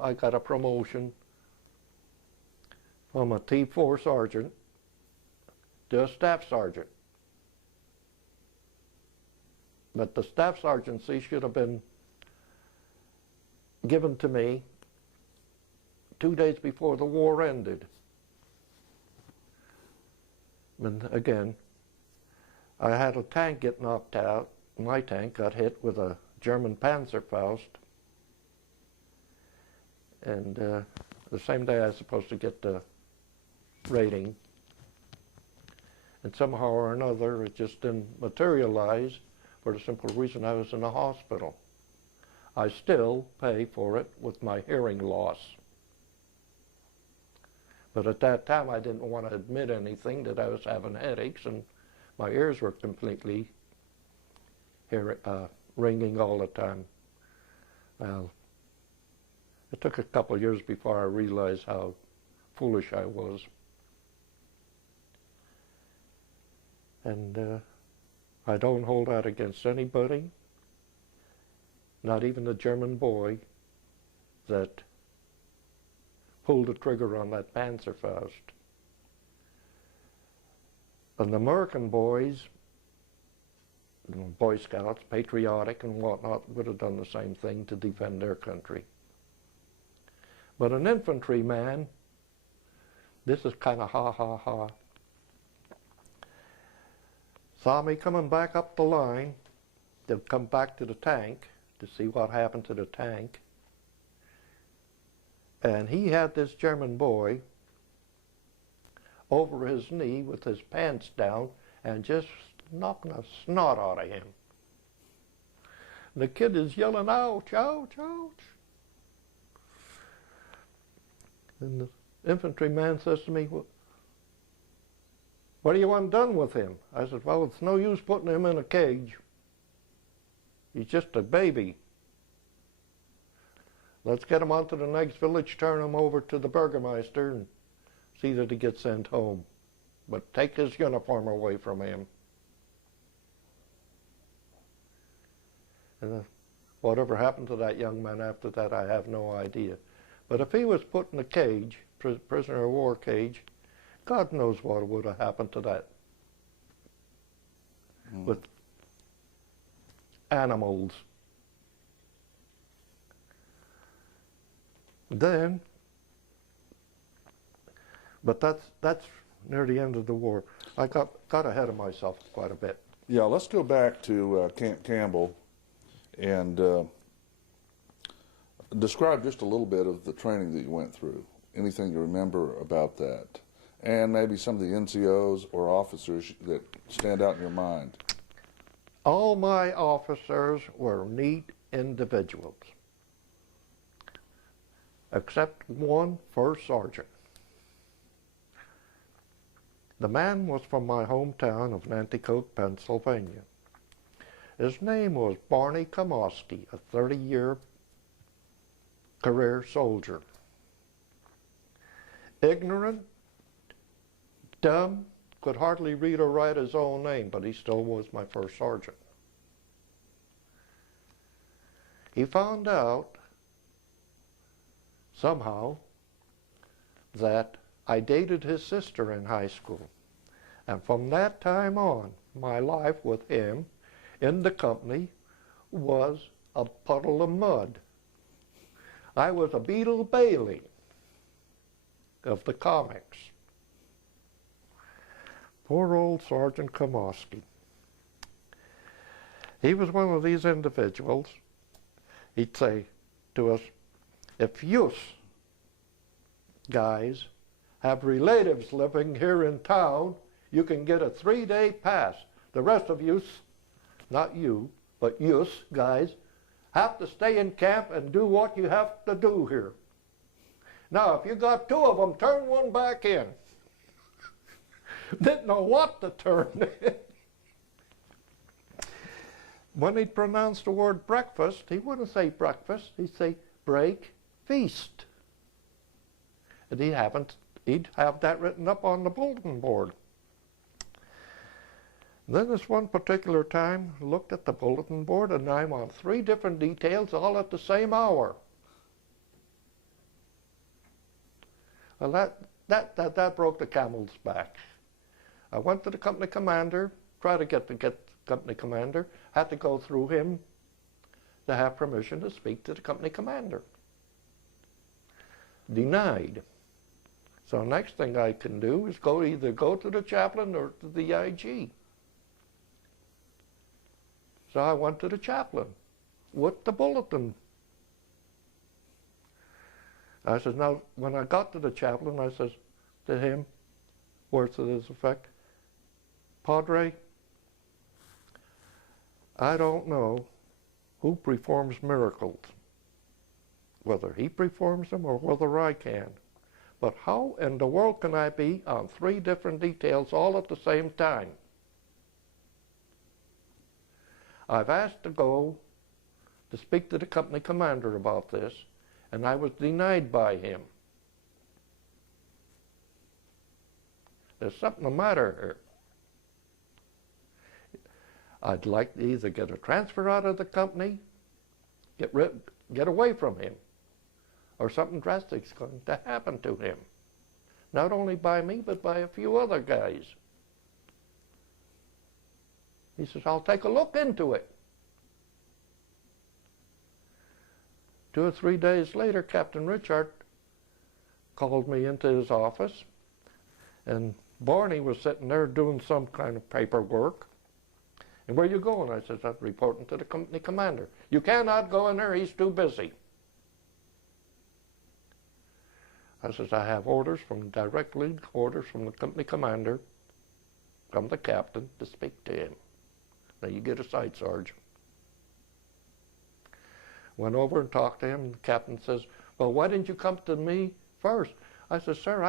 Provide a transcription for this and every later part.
I got a promotion from a T4 sergeant to a staff sergeant. But the staff sergeancy should have been given to me 2 days before the war ended. And again, I had a tank get knocked out. My tank got hit with a German Panzerfaust. And the same day I was supposed to get the rating. And somehow or another it just didn't materialize for the simple reason I was in a hospital. I still pay for it with my hearing loss. But at that time I didn't want to admit anything, that I was having headaches and my ears were completely ringing all the time. Well, it took a couple of years before I realized how foolish I was. And I don't hold that against anybody, not even the German boy that pulled the trigger on that Panzerfaust. And the American boys, Boy Scouts, patriotic and whatnot, would have done the same thing to defend their country. But an infantryman, this is kind of ha. Saw me coming back up the line. They'd come back to the tank to see what happened to the tank. And he had this German boy over his knee with his pants down and just knocking the snot out of him. And the kid is yelling, ouch, ouch, ouch. And the infantryman says to me, well, what do you want done with him? I said, well, it's no use putting him in a cage. He's just a baby. Let's get him on to the next village, turn him over to the Burgermeister and see that he gets sent home. But take his uniform away from him. And whatever happened to that young man after that, I have no idea. But if he was put in a cage, prisoner of war cage, God knows what would have happened to that. With animals. Then, but that's near the end of the war. I got ahead of myself quite a bit. Yeah, let's go back to Camp Campbell and describe just a little bit of the training that you went through. Anything you remember about that? And maybe some of the NCOs or officers that stand out in your mind. All my officers were neat individuals, except one first sergeant. The man was from my hometown of Nanticoke, Pennsylvania. His name was Barney Kamoski, a 30-year career soldier. Ignorant, dumb, could hardly read or write his own name, but he still was my first sergeant. He found out somehow that I dated his sister in high school. And from that time on, my life with him in the company was a puddle of mud. I was a Beetle Bailey of the comics. Poor old Sergeant Kamoski. He was one of these individuals. He'd say to us, if you guys have relatives living here in town, you can get a 3-day pass. The rest of you, not you, but you guys, have to stay in camp and do what you have to do here. Now, if you got 2 of them, turn one back in. Didn't know what to turn in. When he'd pronounce the word breakfast, he wouldn't say breakfast, he'd say break, feast. And he'd have that written up on the bulletin board. Then this one particular time, looked at the bulletin board and I'm on 3 different details all at the same hour. Well, that broke the camel's back. I went to the company commander, tried to get the company commander, had to go through him to have permission to speak to the company commander. Denied. So next thing I can do is either go to the chaplain or to the IG. So I went to the chaplain with the bulletin. I said, now, when I got to the chaplain, I said to him, words to this effect, Padre, I don't know who performs miracles, whether he performs them or whether I can. But how in the world can I be on 3 different details all at the same time? I've asked to go to speak to the company commander about this, and I was denied by him. There's something the matter here. I'd like to either get a transfer out of the company, get away from him, or something drastic's going to happen to him. Not only by me, but by a few other guys. He says, I'll take a look into it. 2 or 3 days later, Captain Richard called me into his office, and Barney was sitting there doing some kind of paperwork. And where are you going? I said, I'm reporting to the company commander. You cannot go in there, he's too busy. I says, I have orders directly orders from the company commander, from the captain, to speak to him. Now you get a sight, Sarge. Went over and talked to him, and the captain says, well, why didn't you come to me first? I said, sir,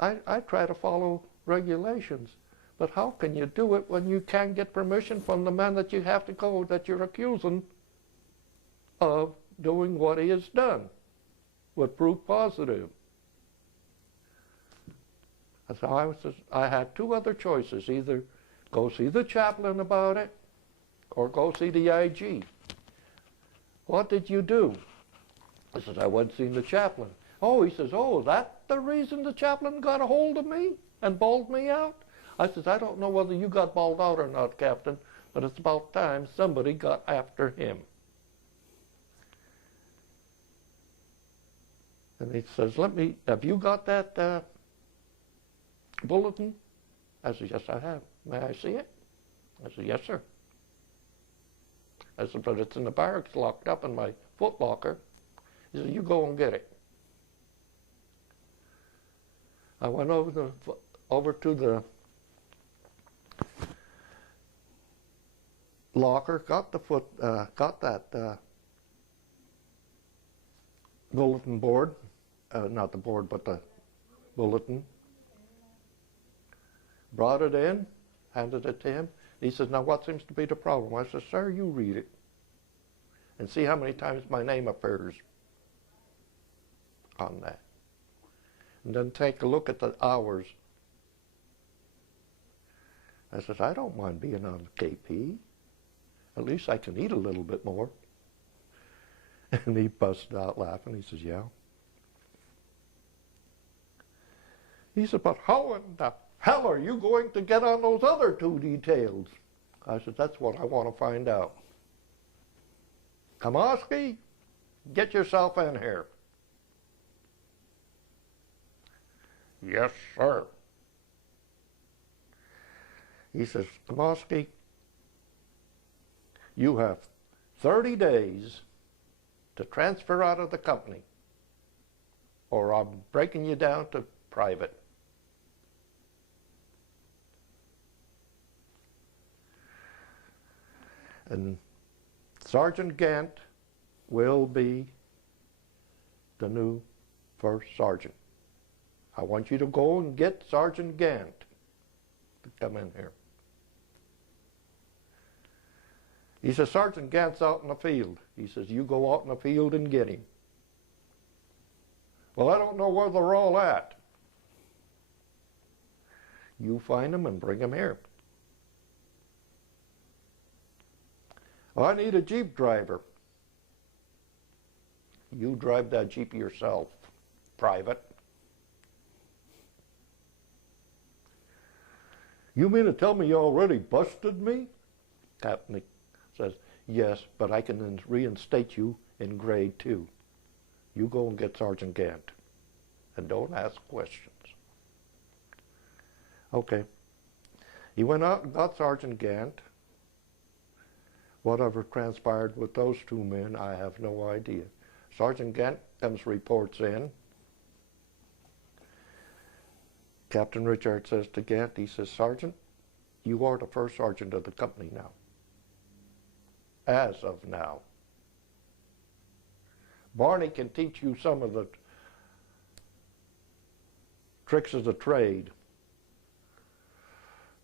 I try to follow regulations, but how can you do it when you can't get permission from the man that you have to go, that you're accusing of doing what he has done with proof positive? So I had 2 other choices, either go see the chaplain about it or go see the IG. What did you do? I said, I went seeing the chaplain. Oh, he says, oh, that's the reason the chaplain got a hold of me and bawled me out? I says, I don't know whether you got bawled out or not, Captain, but it's about time somebody got after him. And he says, have you got that bulletin? I said, yes, I have. May I see it? I said, yes, sir. I said, but it's in the barracks locked up in my foot locker. He said, you go and get it. I went over to the locker, got that bulletin board, not the board, but the bulletin. Brought it in, handed it to him. He says, now what seems to be the problem? I said, sir, you read it and see how many times my name appears on that. And then take a look at the hours. I said, I don't mind being on KP. At least I can eat a little bit more. And he busted out laughing. He says, yeah. He said, but how in the hell are you going to get on those other 2 details? I said, that's what I want to find out. Kamosky, get yourself in here. Yes, sir. He says, Kamosky, you have 30 days to transfer out of the company, or I'm breaking you down to private. And Sergeant Gant will be the new first sergeant. I want you to go and get Sergeant Gant to come in here. He says, Sergeant Gant's out in the field. He says, you go out in the field and get him. Well, I don't know where they're all at. You find them and bring them here. Well, I need a Jeep driver. You drive that Jeep yourself, private. You mean to tell me you already busted me? Captain says, yes, but I can reinstate you in grade 2. You go and get Sergeant Gant, and don't ask questions. Okay. He went out and got Sergeant Gant. Whatever transpired with those 2 men, I have no idea. Sergeant Gant comes reports in. Captain Richard says to Gant, he says, Sergeant, you are the first sergeant of the company now. As of now. Barney can teach you some of the tricks of the trade.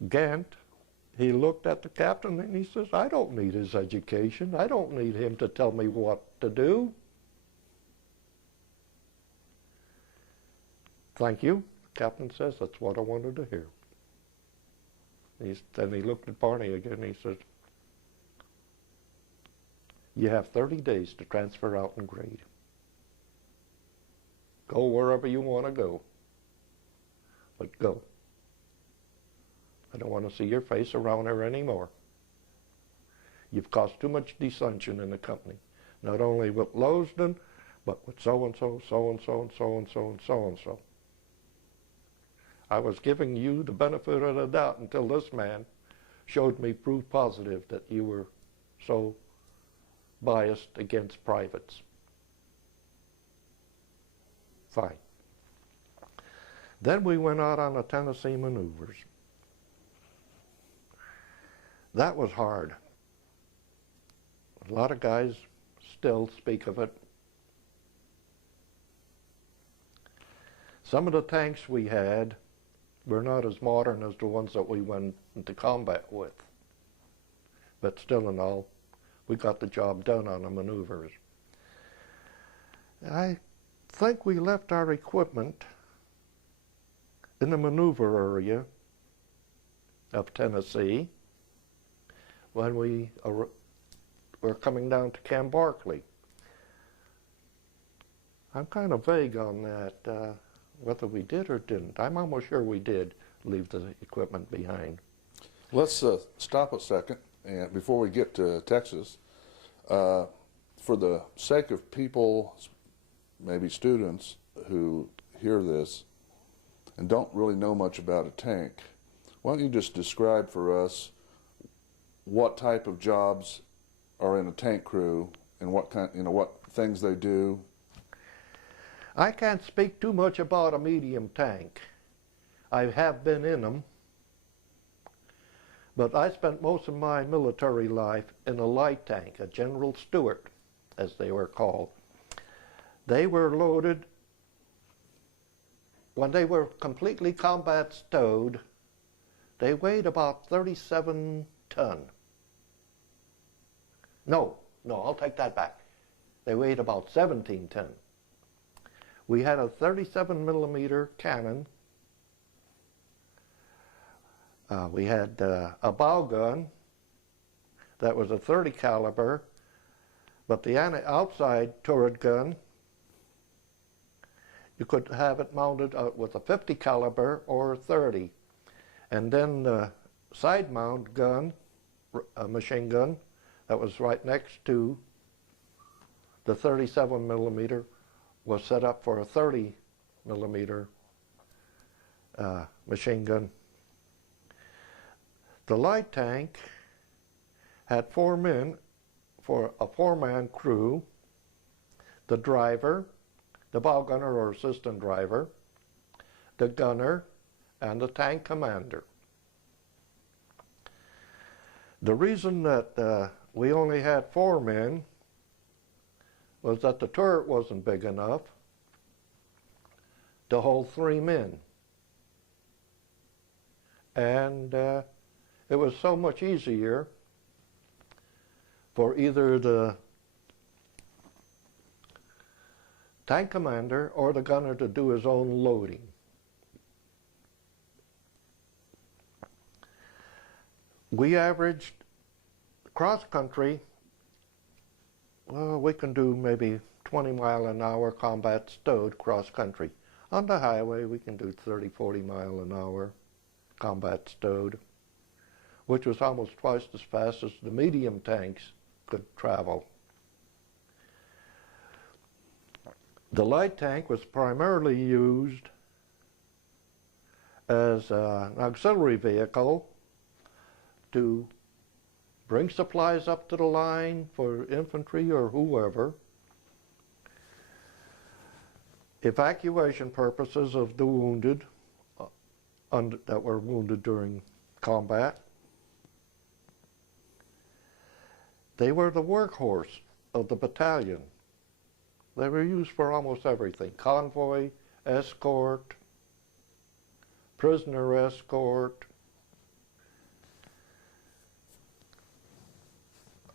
Gant, he looked at the captain and he says, I don't need his education. I don't need him to tell me what to do. Thank you. The captain says, that's what I wanted to hear. Then he looked at Barney again and he says, you have 30 days to transfer out and grade. Go wherever you want to go. But go. I don't want to see your face around here anymore. You've caused too much dissension in the company. Not only with Lozden, but with so-and-so, so-and-so, and so-and-so, and so-and-so. I was giving you the benefit of the doubt until this man showed me proof positive that you were so biased against privates. Fine. Then we went out on the Tennessee maneuvers. That was hard. A lot of guys still speak of it. Some of the tanks we had were not as modern as the ones that we went into combat with. But still and all, we got the job done on the maneuvers. I think we left our equipment in the maneuver area of Tennessee when we were coming down to Camp Barkley. I'm kind of vague on that, whether we did or didn't. I'm almost sure we did leave the equipment behind. Let's stop a second, and before we get to Texas, for the sake of people, maybe students who hear this and don't really know much about a tank, why don't you just describe for us what type of jobs are in a tank crew and what kind, what things they do? I can't speak too much about a medium tank. I have been in them, but I spent most of my military life in a light tank, a General Stewart, as they were called. They were loaded, when they were completely combat stowed, they weighed about 37 ton. No, I'll take that back. They weighed about 17 ton. We had a 37 millimeter cannon. We had a bow gun that was a 30 caliber, but the outside turret gun, you could have it mounted with a 50 caliber or 30. And then the side mount gun, a machine gun, that was right next to the 37 millimeter, was set up for a 30 millimeter machine gun. The light tank had 4 men for a 4-man crew, the driver, the bow gunner or assistant driver, the gunner, and the tank commander. The reason that we only had 4 men was that the turret wasn't big enough to hold 3 men. And it was so much easier for either the tank commander or the gunner to do his own loading. We averaged cross country, well, we can do maybe 20-mile-an-hour combat stowed cross country. On the highway, we can do 30, 40 mile an hour. combat stowed, which was almost twice as fast as the medium tanks could travel. The light tank was primarily used as an auxiliary vehicle to bring supplies up to the line for infantry or whoever, evacuation purposes of the wounded that were wounded during combat. They were the workhorse of the battalion. They were used for almost everything: convoy, escort, prisoner escort,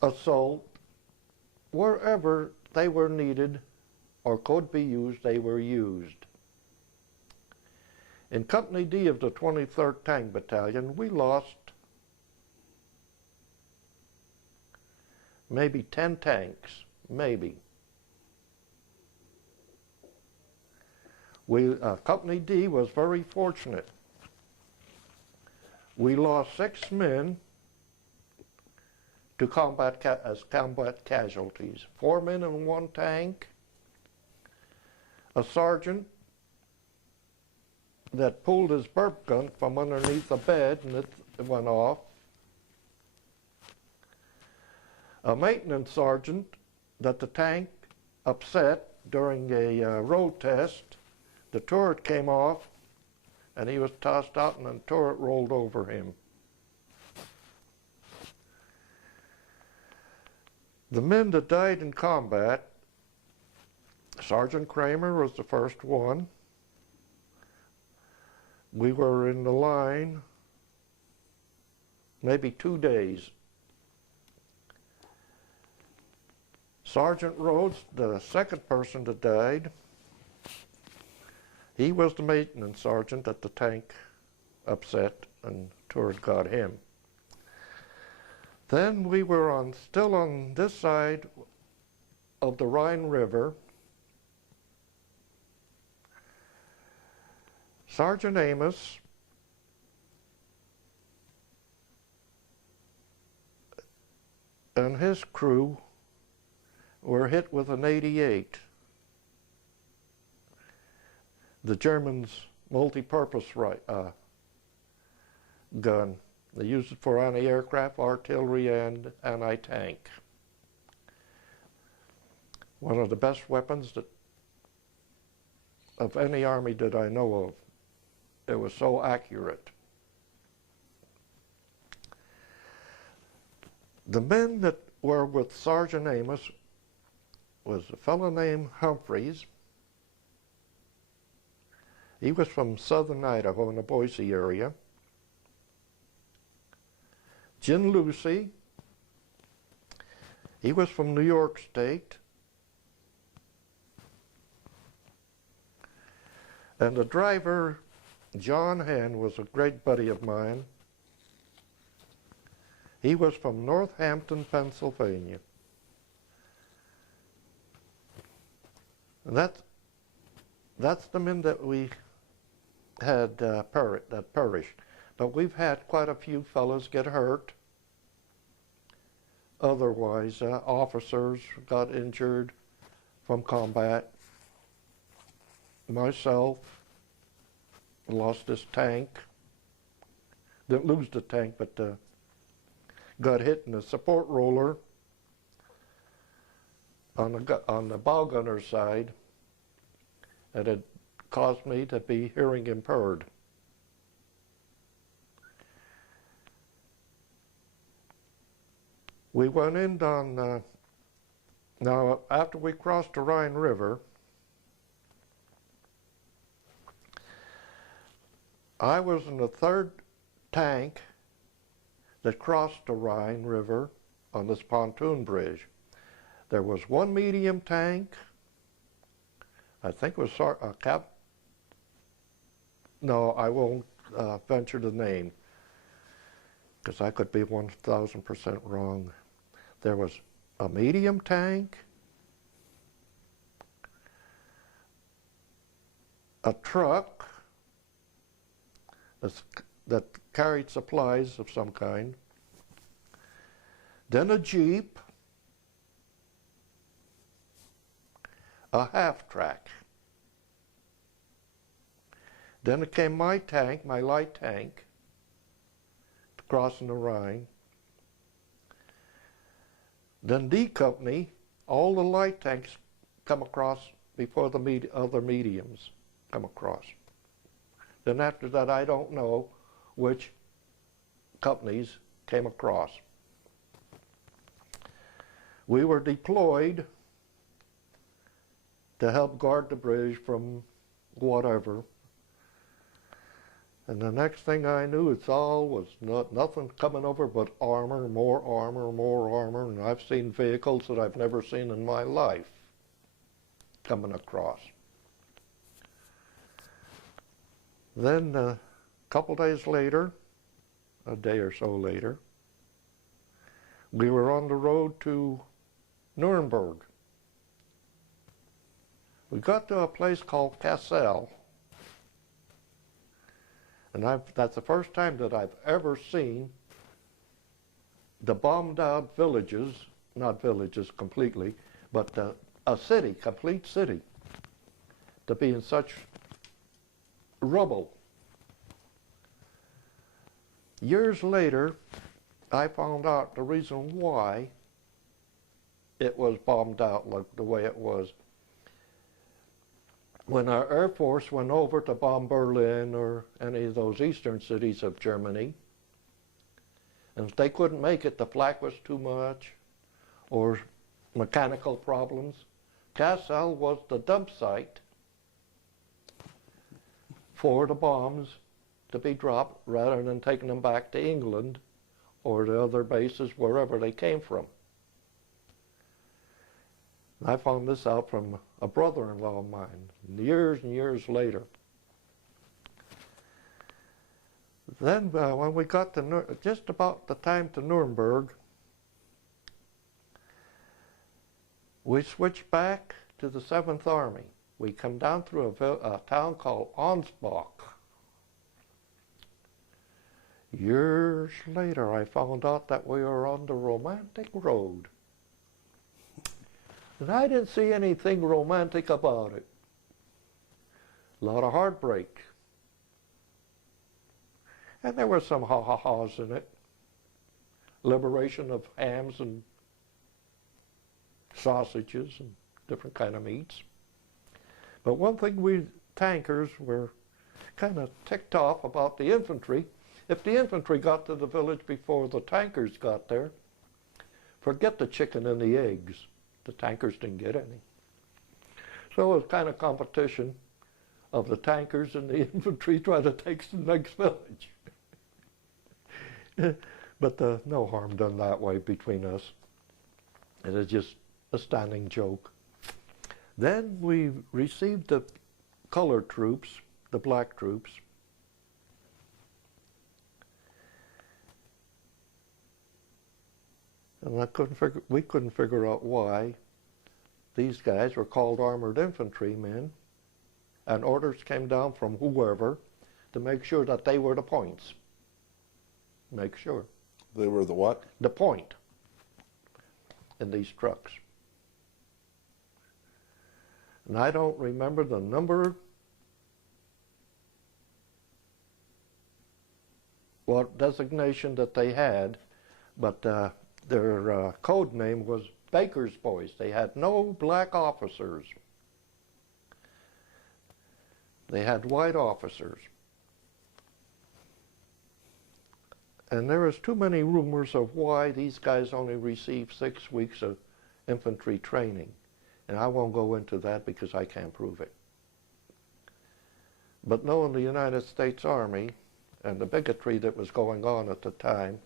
assault. Wherever they were needed or could be used, they were used. In Company D of the 23rd Tank Battalion, we lost maybe 10 tanks, maybe. Company D was very fortunate. We lost 6 men to as combat casualties. 4 men in 1 tank, a sergeant that pulled his burp gun from underneath the bed and it went off, a maintenance sergeant that the tank upset during a road test. The turret came off and he was tossed out and the turret rolled over him. The men that died in combat, Sergeant Kramer was the first one. We were in the line maybe 2 days. Sergeant Rhodes, the second person that died, he was the maintenance sergeant that the tank upset and turret got him. Then we were still on this side of the Rhine River. Sergeant Amos and his crew were hit with an 88. The Germans' multi-purpose gun. They used it for anti-aircraft, artillery, and anti-tank. One of the best weapons of any army that I know of. It was so accurate. The men that were with Sergeant Amos was a fellow named Humphreys. He was from southern Idaho in the Boise area. Jim Lucy, he was from New York State. And the driver, John Henn, was a great buddy of mine. He was from Northampton, Pennsylvania. And that's the men that we had that perished. But we've had quite a few fellows get hurt. Otherwise, officers got injured from combat. Myself lost this tank. Didn't lose the tank, but got hit in the support roller on the bow gunner side, and it caused me to be hearing impaired. We went in on, now after we crossed the Rhine River, I was in the 3rd tank that crossed the Rhine River on this pontoon bridge. There was 1 medium tank, I think it was no, I won't venture the name, because I could be 1,000% wrong. There was a medium tank, a truck, that carried supplies of some kind. Then a Jeep, a half-track. Then it came my tank, my light tank, crossing the Rhine. Then D Company, all the light tanks come across before the other mediums come across. Then after that, I don't know which companies came across. We were deployed to help guard the bridge from whatever. And the next thing I knew, it's all was nothing coming over but armor, more armor, and I've seen vehicles that I've never seen in my life coming across. Then a couple days later, a day or so later, we were on the road to Nuremberg. We got to a place called Kassel. And that's the first time that I've ever seen the bombed out villages, not villages completely, but a city, complete city, to be in such rubble. Years later, I found out the reason why it was bombed out like the way it was. When our Air Force went over to bomb Berlin or any of those eastern cities of Germany, and if they couldn't make it, the flak was too much, or mechanical problems, Kassel was the dump site for the bombs to be dropped rather than taking them back to England or the other bases wherever they came from. I found this out from a brother-in-law of mine years and years later. Then when we got to just about the time to Nuremberg, we switched back to the 7th Army. We come down through a town called Ansbach. Years later, I found out that we were on the romantic road. And I didn't see anything romantic about it. A lot of heartbreak. And there were some ha-ha-has in it. Liberation of hams and sausages and different kind of meats. But one thing we tankers were kind of ticked off about the infantry. If the infantry got to the village before the tankers got there, forget the chicken and the eggs. The tankers didn't get any. So it was kind of competition of the tankers and the infantry trying to take the next village. But no harm done that way between us. It is just a standing joke. Then we received the colored troops, the black troops. And we couldn't figure out why these guys were called armored infantrymen, and orders came down from whoever to make sure that they were the points. Make sure. They were the what? The point in these trucks. And I don't remember the number, what designation that they had, but their code name was Baker's Boys. They had no black officers. They had white officers. And there was too many rumors of why these guys only received 6 weeks of infantry training. And I won't go into that because I can't prove it. But knowing the United States Army and the bigotry that was going on at the time,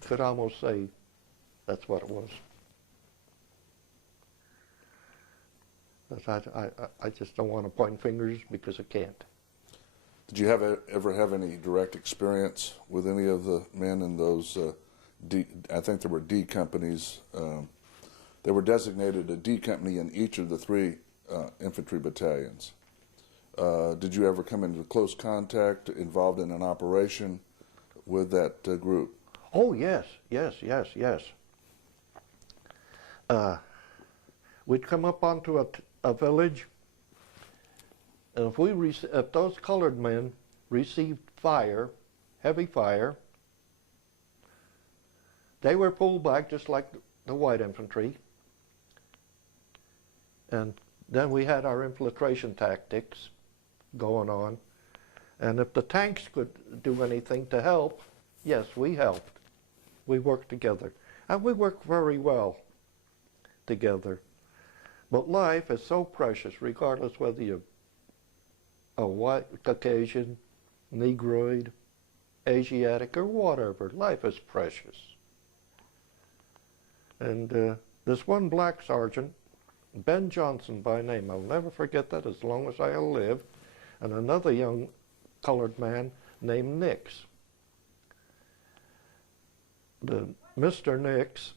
could almost say that's what it was. But I just don't want to point fingers because I can't. Did you ever have any direct experience with any of the men in those, I think there were D companies, they were designated a D company in each of the 3 infantry battalions. Did you ever come into close contact, involved in an operation with that group? Oh, yes. We'd come up onto a village, and if those colored men received fire, heavy fire, they were pulled back just like the white infantry. And then we had our infiltration tactics going on. And if the tanks could do anything to help, yes, we helped. We worked together. And we worked very well together. But life is so precious, regardless whether you're a white, Caucasian, Negroid, Asiatic, or whatever. Life is precious. And this one black sergeant, Ben Johnson by name, I'll never forget that as long as I'll live, and another young colored man named Nix. Mr. Nix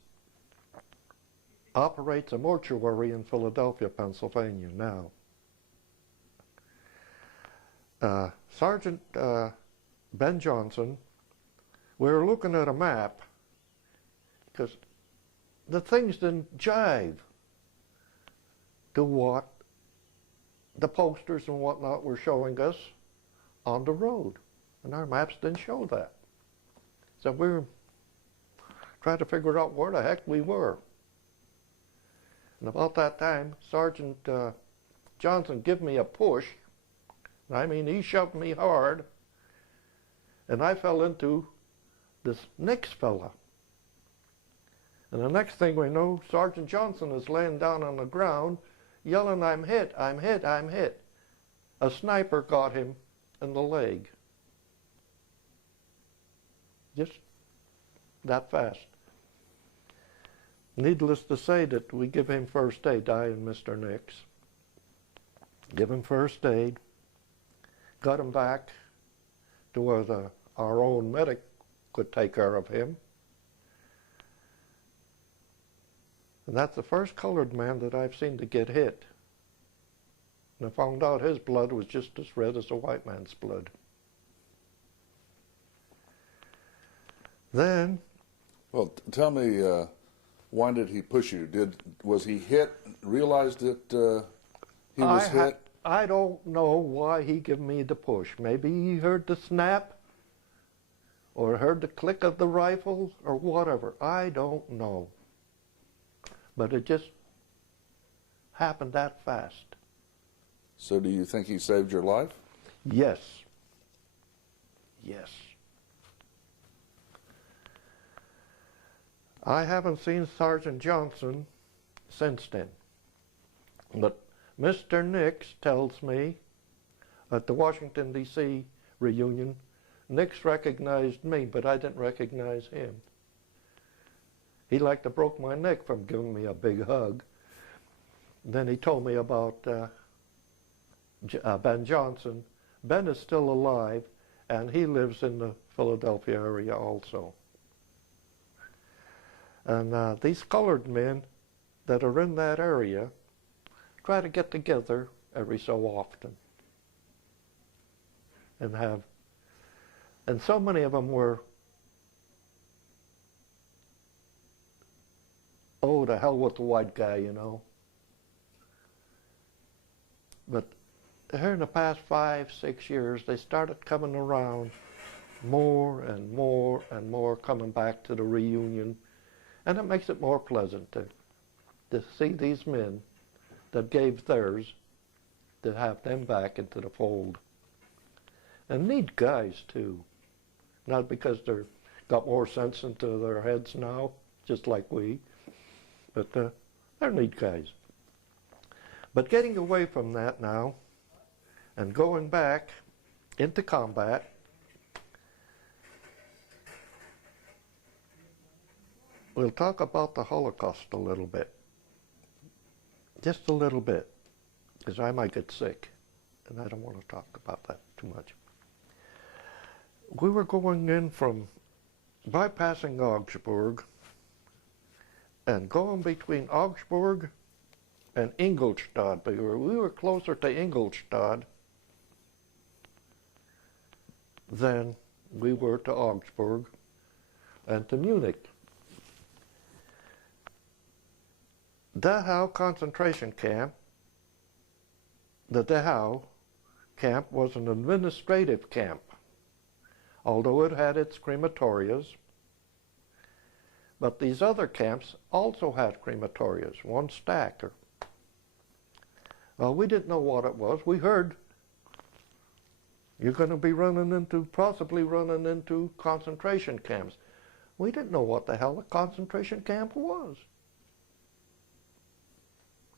operates a mortuary in Philadelphia, Pennsylvania now. Sergeant Ben Johnson, we were looking at a map because the things didn't jive to what the posters and whatnot were showing us on the road. And our maps didn't show that. So we were trying to figure out where the heck we were. And about that time, Sergeant Johnson gave me a push. I mean, he shoved me hard, and I fell into this Nix fella. And the next thing we know, Sergeant Johnson is laying down on the ground, yelling, "I'm hit, I'm hit, I'm hit." A sniper got him in the leg. Just that fast. Needless to say that we give him first aid, I and Mr. Nix. Give him first aid. Got him back to where our own medic could take care of him. And that's the first colored man that I've seen to get hit. And I found out his blood was just as red as a white man's blood. Then... Well, tell me, why did he push you? Was he hit, realized that he was hit? I don't know why he gave me the push. Maybe he heard the snap, or heard the click of the rifle, or whatever. I don't know. But it just happened that fast. So do you think he saved your life? Yes. Yes. I haven't seen Sergeant Johnson since then. But Mr. Nix tells me at the Washington, D.C. reunion, Nix recognized me, but I didn't recognize him. He like to broke my neck from giving me a big hug. Then he told me about Ben Johnson. Ben is still alive, and he lives in the Philadelphia area also. And these colored men that are in that area try to get together every so often and so many of them were, oh, to hell with the white guy, you know. But here in the past 5, 6 years, they started coming around more and more and more, coming back to the reunion. And it makes it more pleasant to see these men that gave theirs, to have them back into the fold. And neat guys, too. Not because they're got more sense into their heads now, just like we, but they're neat guys. But getting away from that now and going back into combat, we'll talk about the Holocaust a little bit. Just a little bit, because I might get sick, and I don't want to talk about that too much. We were going in from bypassing Augsburg and going between Augsburg and Ingolstadt. We were closer to Ingolstadt then we were to Augsburg and to Munich. Dachau concentration camp, the Dachau camp was an administrative camp, although it had its crematorias. But these other camps also had crematorias, one stack. Well, we didn't know what it was. We heard you're going to be possibly running into concentration camps. We didn't know what the hell a concentration camp was.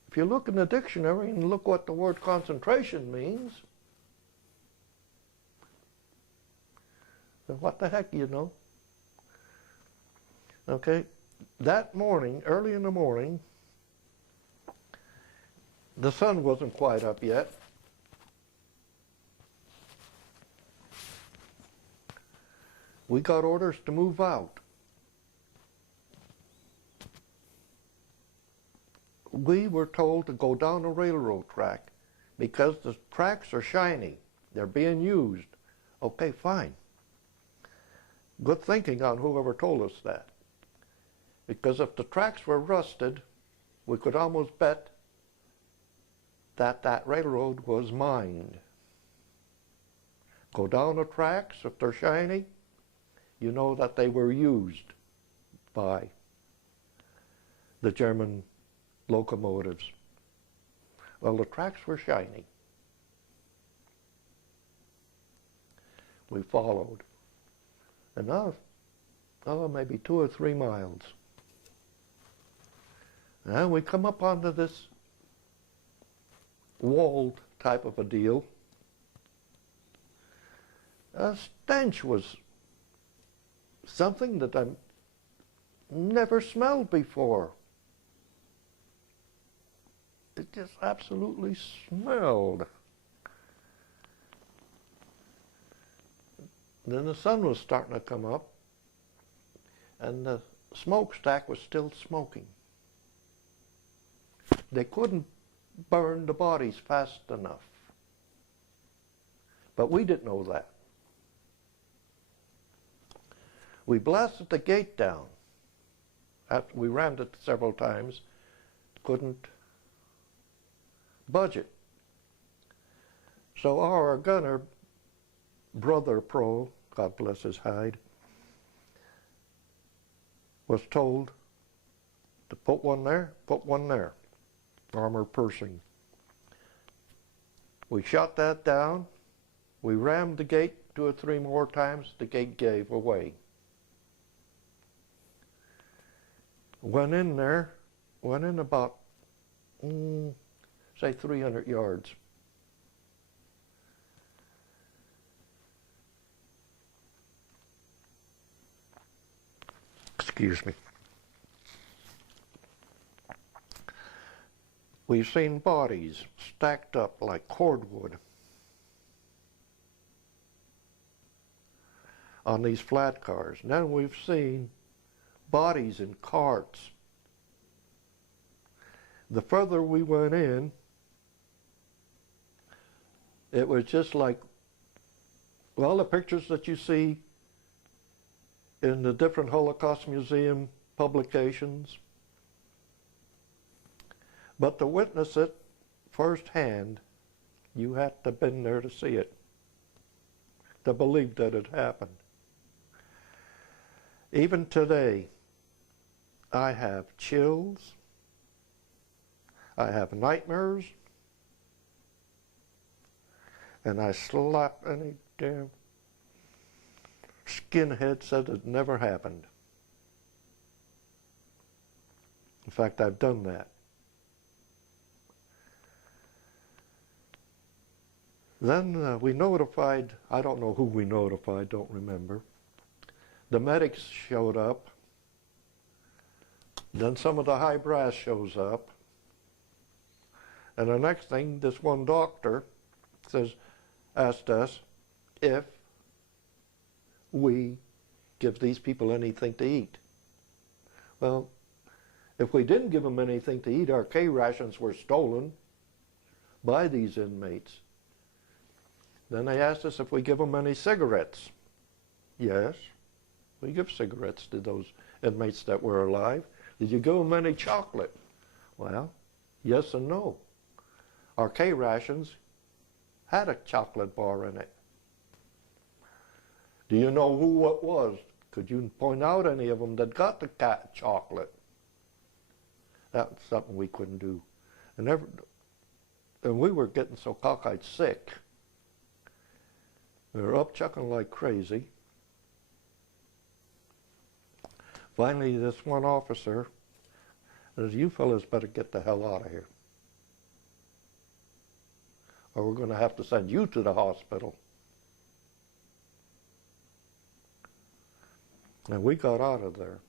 If you look in the dictionary and look what the word concentration means, then what the heck, you know? Okay, that morning, early in the morning, the sun wasn't quite up yet. We got orders to move out. We were told to go down a railroad track because the tracks are shiny. They're being used. Okay, fine. Good thinking on whoever told us that. Because if the tracks were rusted, we could almost bet that that railroad was mined. Go down the tracks, if they're shiny, you know that they were used by the German locomotives. Well, the tracks were shiny. We followed. And now, maybe 2 or 3 miles. And we come up onto this walled type of a deal. A stench was something that I never smelled before. It just absolutely smelled. Then the sun was starting to come up, and the smokestack was still smoking. They couldn't burn the bodies fast enough. But we didn't know that. We blasted the gate down. After we rammed it several times, couldn't budge it. So our gunner, Brother Pro, God bless his hide, was told to put one there, armor piercing. We shot that down. We rammed the gate 2 or 3 more times. The gate gave away. Went in there, went in about, say 300 yards. Excuse me. We've seen bodies stacked up like cordwood on these flat cars. And then we've seen bodies in carts. The further we went in, it was just like, well, the pictures that you see in the different Holocaust Museum publications. But to witness it firsthand, you had to have been there to see it, to believe that it happened. Even today, I have chills, I have nightmares, and I slap any damn skinhead said it never happened. In fact, I've done that. Then we notified, I don't know who we notified, don't remember. The medics showed up. Then some of the high brass shows up. And the next thing, this one doctor asked us if we give these people anything to eat. Well, if we didn't give them anything to eat, our K rations were stolen by these inmates. Then they asked us if we give them any cigarettes. Yes, we give cigarettes to those inmates that were alive. Did you give them any chocolate? Well, yes and no. Our K rations had a chocolate bar in it. Do you know who it was? Could you point out any of them that got the cat chocolate? That's something we couldn't do. And we were getting so cockeyed sick. We were up chucking like crazy. Finally, this one officer says, "You fellas better get the hell out of here, or we're going to have to send you to the hospital." And we got out of there.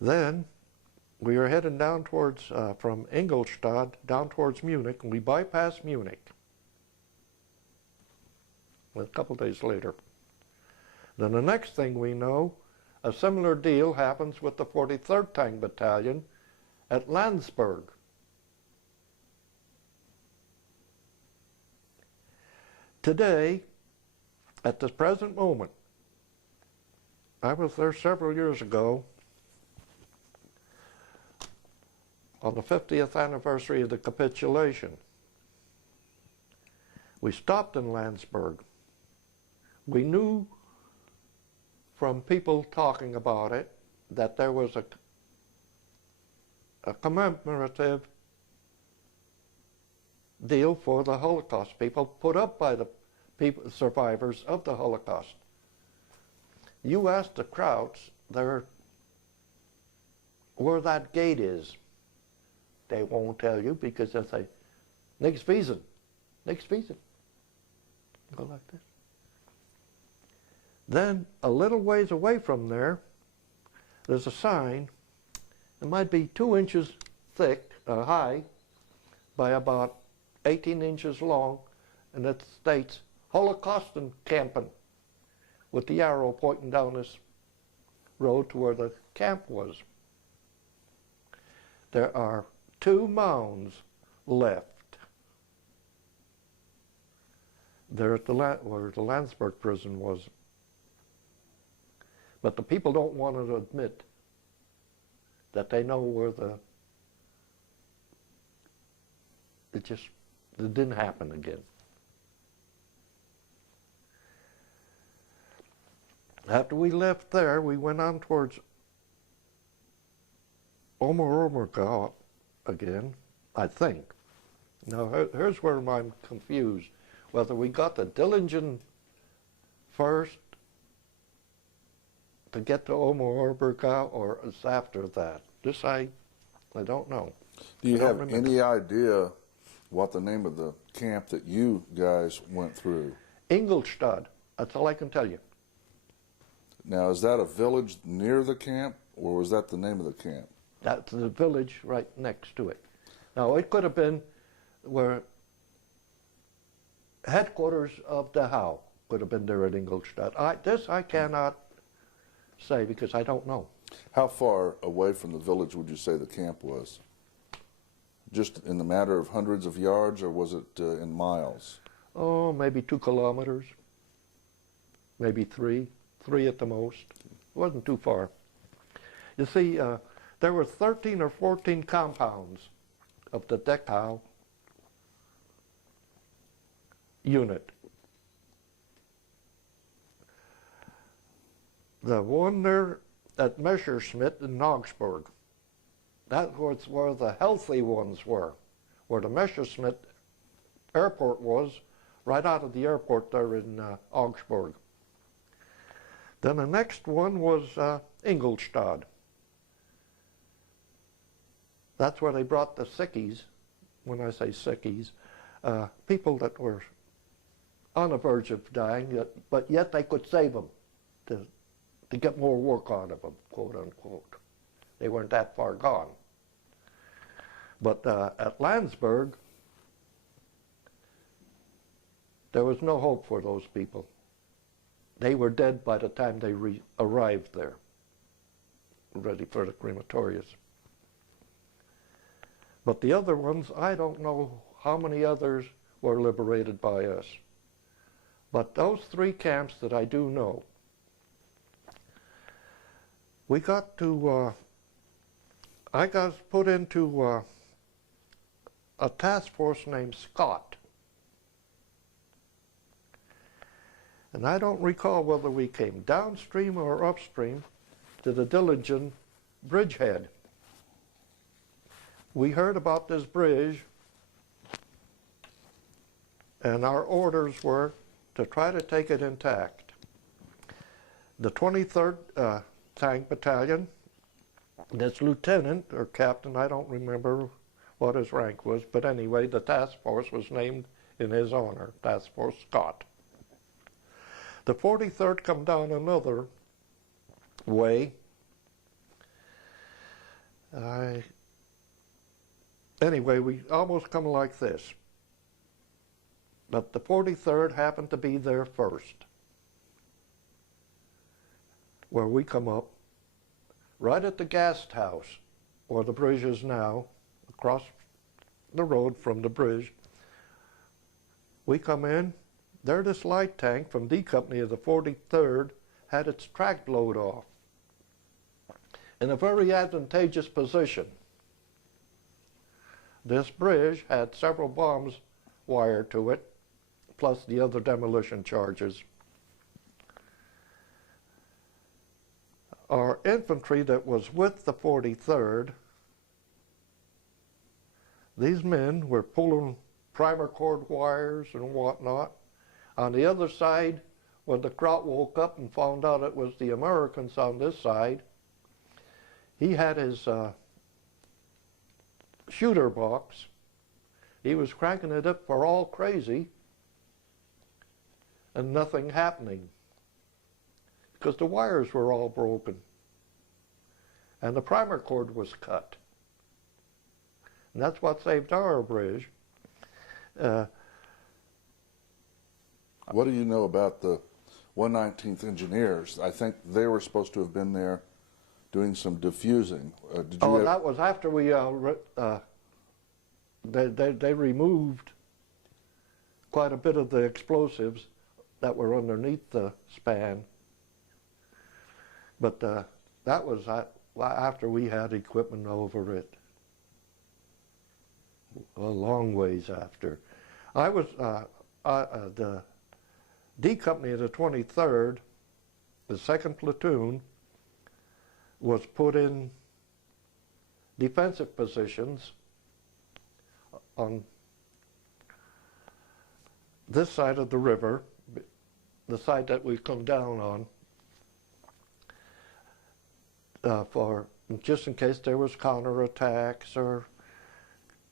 Then we were heading down towards, from Ingolstadt down towards Munich, and we bypassed Munich a couple days later. Then the next thing we know, a similar deal happens with the 43rd Tank Battalion at Landsberg. Today, at the present moment, I was there several years ago on the 50th anniversary of the capitulation. We stopped in Landsberg. We knew from people talking about it that there was a commemorative deal for the Holocaust people put up by the people, survivors of the Holocaust. You ask the Krauts there where that gate is. They won't tell you because they'll say, "Nix wiesen, nix wiesen." Go like this. Then a little ways away from there, there's a sign. It might be 2 inches thick, high, by about 18 inches long, and it states Holocausten Campen, with the arrow pointing down this road to where the camp was. There are 2 mounds left. They're at where the Landsberg prison was. But the people don't want to admit that they know where it didn't happen again. After we left there, we went on towards Obergau again, I think. Now, here's where I'm confused. Whether we got to Dillingen first to get to Obergau, or it's after that. This I don't know. Do you have any idea what the name of the camp that you guys went through? Ingolstadt. That's all I can tell you. Now, is that a village near the camp, or was that the name of the camp? That's the village right next to it. Now, it could have been where headquarters of the Dachau could have been there at Ingolstadt. This I cannot say because I don't know. How far away from the village would you say the camp was? Just in the matter of hundreds of yards, or was it in miles? Oh, maybe 2 kilometers, maybe 3 at the most. It wasn't too far. You see, there were 13 or 14 compounds of the Dachau unit. The one there at Messerschmitt in Augsburg, that was where the healthy ones were, where the Messerschmitt airport was, right out of the airport there in Augsburg. Then the next one was Ingolstadt. That's where they brought the sickies. When I say sickies, people that were on the verge of dying, but yet they could save them to get more work out of them, quote unquote. They weren't that far gone. But at Landsberg, there was no hope for those people. They were dead by the time they arrived there, ready for the crematoriums. But the other ones, I don't know how many others were liberated by us. But those 3 camps that I do know, we got to, I got put into a task force named Scott. And I don't recall whether we came downstream or upstream to the Dillingen bridgehead. We heard about this bridge, and our orders were to try to take it intact. The 23rd Tank Battalion, this lieutenant or captain, I don't remember what his rank was, but anyway, the task force was named in his honor, Task Force Scott. The 43rd come down another way. Anyway, we almost come like this. But the 43rd happened to be there first. Where we come up, right at the gas house, where the bridge is now, across the road from the bridge. We come in, there this light tank from D Company of the 43rd had its track blowed off in a very advantageous position. This bridge had several bombs wired to it, plus the other demolition charges. Our infantry that was with the 43rd, these men were pulling primer cord wires and whatnot. On the other side, when the Kraut woke up and found out it was the Americans on this side, he had his shooter box. He was cranking it up for all crazy and nothing happening because the wires were all broken and the primer cord was cut. And that's what saved our bridge. What do you know about the 119th Engineers? I think they were supposed to have been there doing some diffusing. That was after we, they removed quite a bit of the explosives that were underneath the span. But that was after we had equipment over it. A long ways after. I was, the D Company of the 23rd, the 2nd Platoon, was put in defensive positions on this side of the river, the side that we come down on, for just in case there was counterattacks or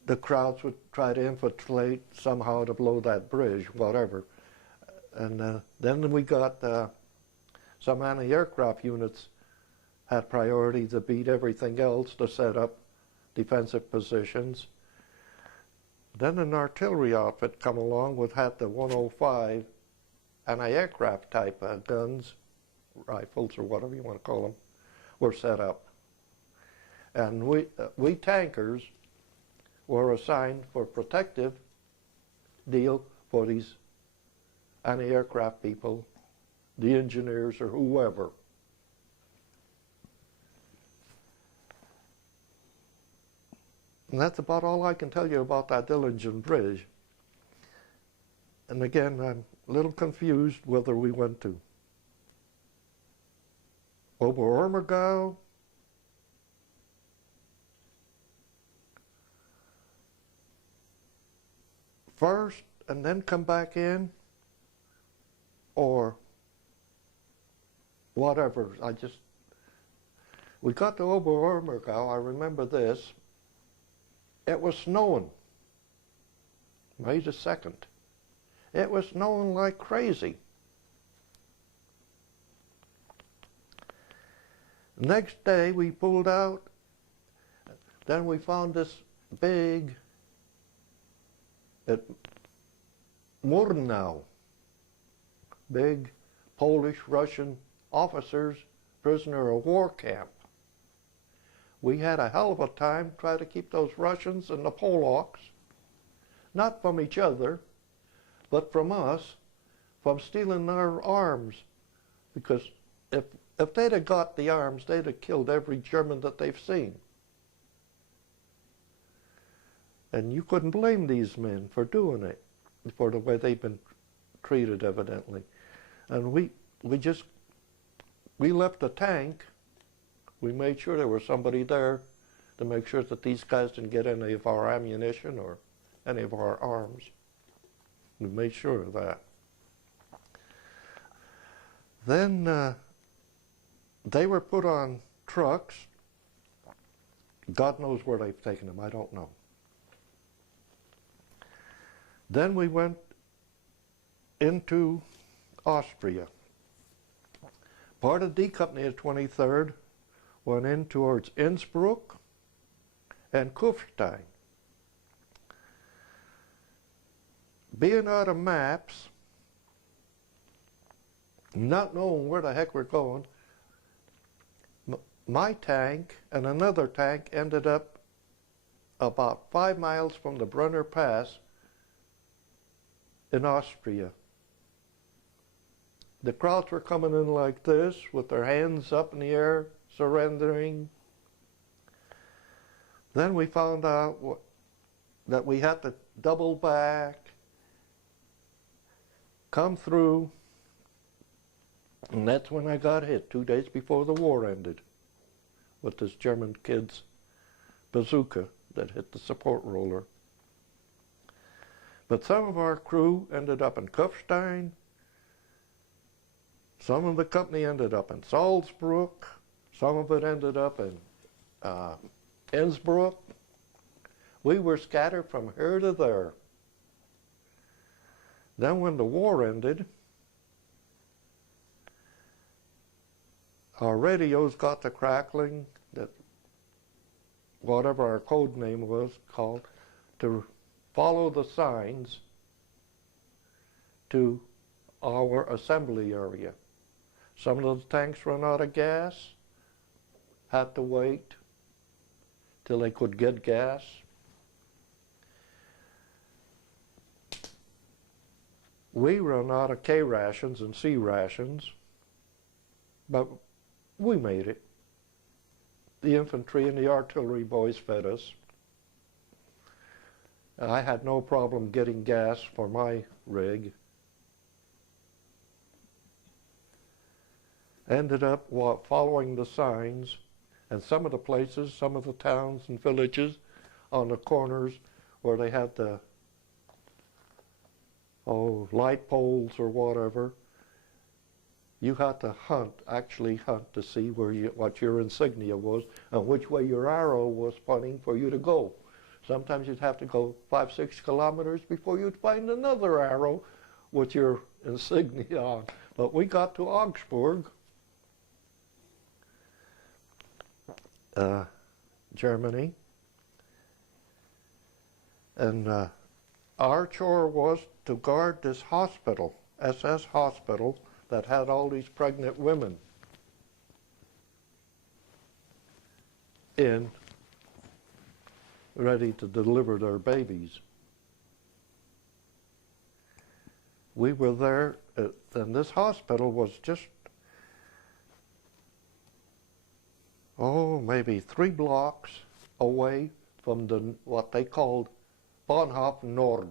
the Krauts would try to infiltrate somehow to blow that bridge, whatever. And then we got some anti-aircraft units had priority to beat everything else to set up defensive positions. Then an artillery outfit come along with had the 105 anti-aircraft type guns, rifles or whatever you want to call them, were set up. And we tankers were assigned for protective deal for these anti-aircraft people, the engineers or whoever. And that's about all I can tell you about that Dillingen Bridge. And again, I'm a little confused whether we went to Oberammergau, first and then come back in, or whatever. We got to Oberammergau, I remember this. It was snowing, May the 2nd. It was snowing like crazy. Next day we pulled out, then we found this big, at Murnau, big Polish, Russian officers, prisoner of war camp. We had a hell of a time trying to keep those Russians and the Polacks. not from each other, but from us, from stealing our arms. Because if they'd have got the arms, they'd have killed every German that they've seen. And you couldn't blame these men for doing it, for the way they've been treated, evidently. And we left the tank. We made sure there was somebody there to make sure that these guys didn't get any of our ammunition or any of our arms. We made sure of that. Then they were put on trucks. God knows where they've taken them, I don't know. Then we went into Austria. Part of D Company of 23rd went in towards Innsbruck and Kufstein. Being out of maps, not knowing where the heck we're going, my tank and another tank ended up about 5 miles from the Brunner Pass in Austria. The crowds were coming in like this with their hands up in the air, surrendering. Then we found out that we had to double back, come through, and that's when I got hit 2 days before the war ended with this German kid's bazooka that hit the support roller. But some of our crew ended up in Kufstein. Some of the company ended up in Salzburg. Some of it ended up in Innsbruck. We were scattered from here to there. Then when the war ended, our radios got to crackling, that whatever our code name was called, to follow the signs to our assembly area. Some of the tanks ran out of gas, had to wait till they could get gas. We ran out of K rations and C rations, but we made it. The infantry and the artillery boys fed us. I had no problem getting gas for my rig. Ended up following the signs, and some of the places, some of the towns and villages on the corners where they had the light poles or whatever, you had to actually hunt to see what your insignia was and which way your arrow was pointing for you to go. Sometimes you'd have to go 5-6 kilometers before you'd find another arrow with your insignia on. But we got to Augsburg, Germany, and our chore was to guard this hospital, SS hospital, that had all these pregnant women in, ready to deliver their babies. We were there, and this hospital was just, maybe 3 blocks away from what they called Bahnhof Nord,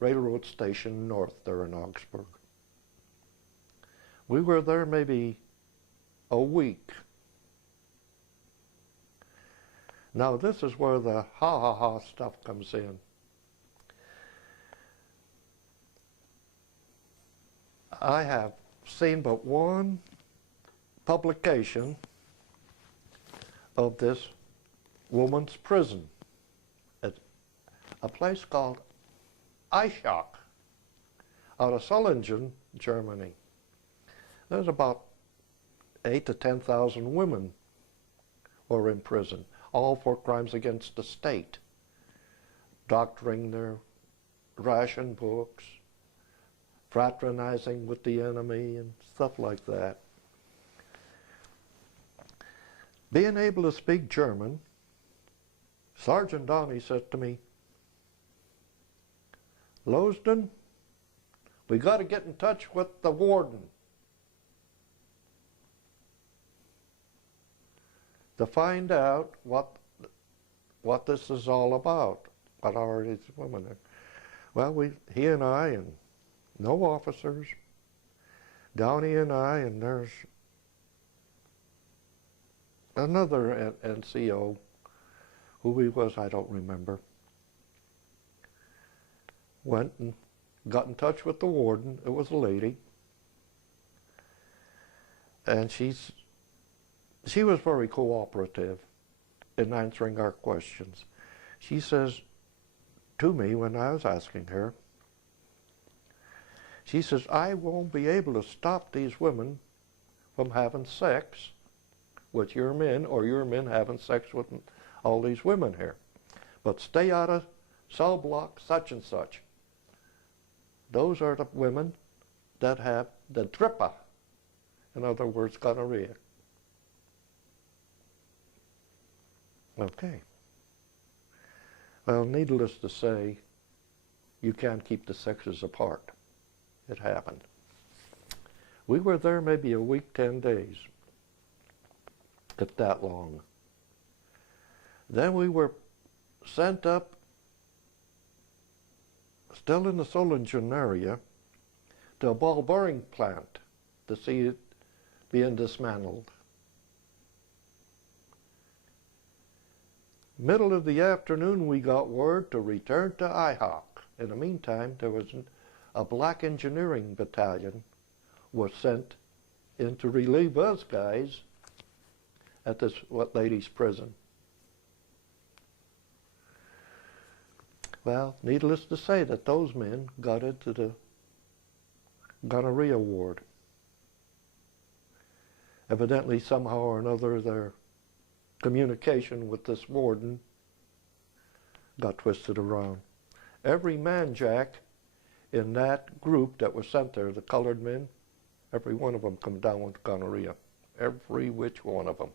railroad station north there in Augsburg. We were there maybe a week. Now this is where the ha-ha-ha stuff comes in. I have seen but one publication of this woman's prison at a place called Eichach out of Solingen, Germany. There's about 8,000 to 10,000 women were in prison, all for crimes against the state, doctoring their ration books, fraternizing with the enemy and stuff like that. Being able to speak German, Sergeant Donnie said to me, Lozden, we got to get in touch with the warden to find out what this is all about. What are these women? Well, he and I and no officers, Downey and I, and there's another NCO. Who he was, I don't remember. Went and got in touch with the warden. It was a lady. And she was very cooperative in answering our questions. She says to me when I was asking her, she says, I won't be able to stop these women from having sex with your men, or your men having sex with all these women here. But stay out of cell block such and such. Those are the women that have the dripper. In other words, gonorrhea. Okay. Well, needless to say, you can't keep the sexes apart. It happened. We were there maybe a week, 10 days, if that long. Then we were sent up, still in the Solingen area, to a ball bearing plant to see it being dismantled. Middle of the afternoon, we got word to return to IHOC. In the meantime, there was a black engineering battalion was sent in to relieve us guys at this ladies' prison. Well, needless to say that those men got into the gonorrhea ward. Evidently, somehow or another, their communication with this warden got twisted around. Every man, Jack, in that group that was sent there, the colored men, every one of them come down with gonorrhea. Every which one of them.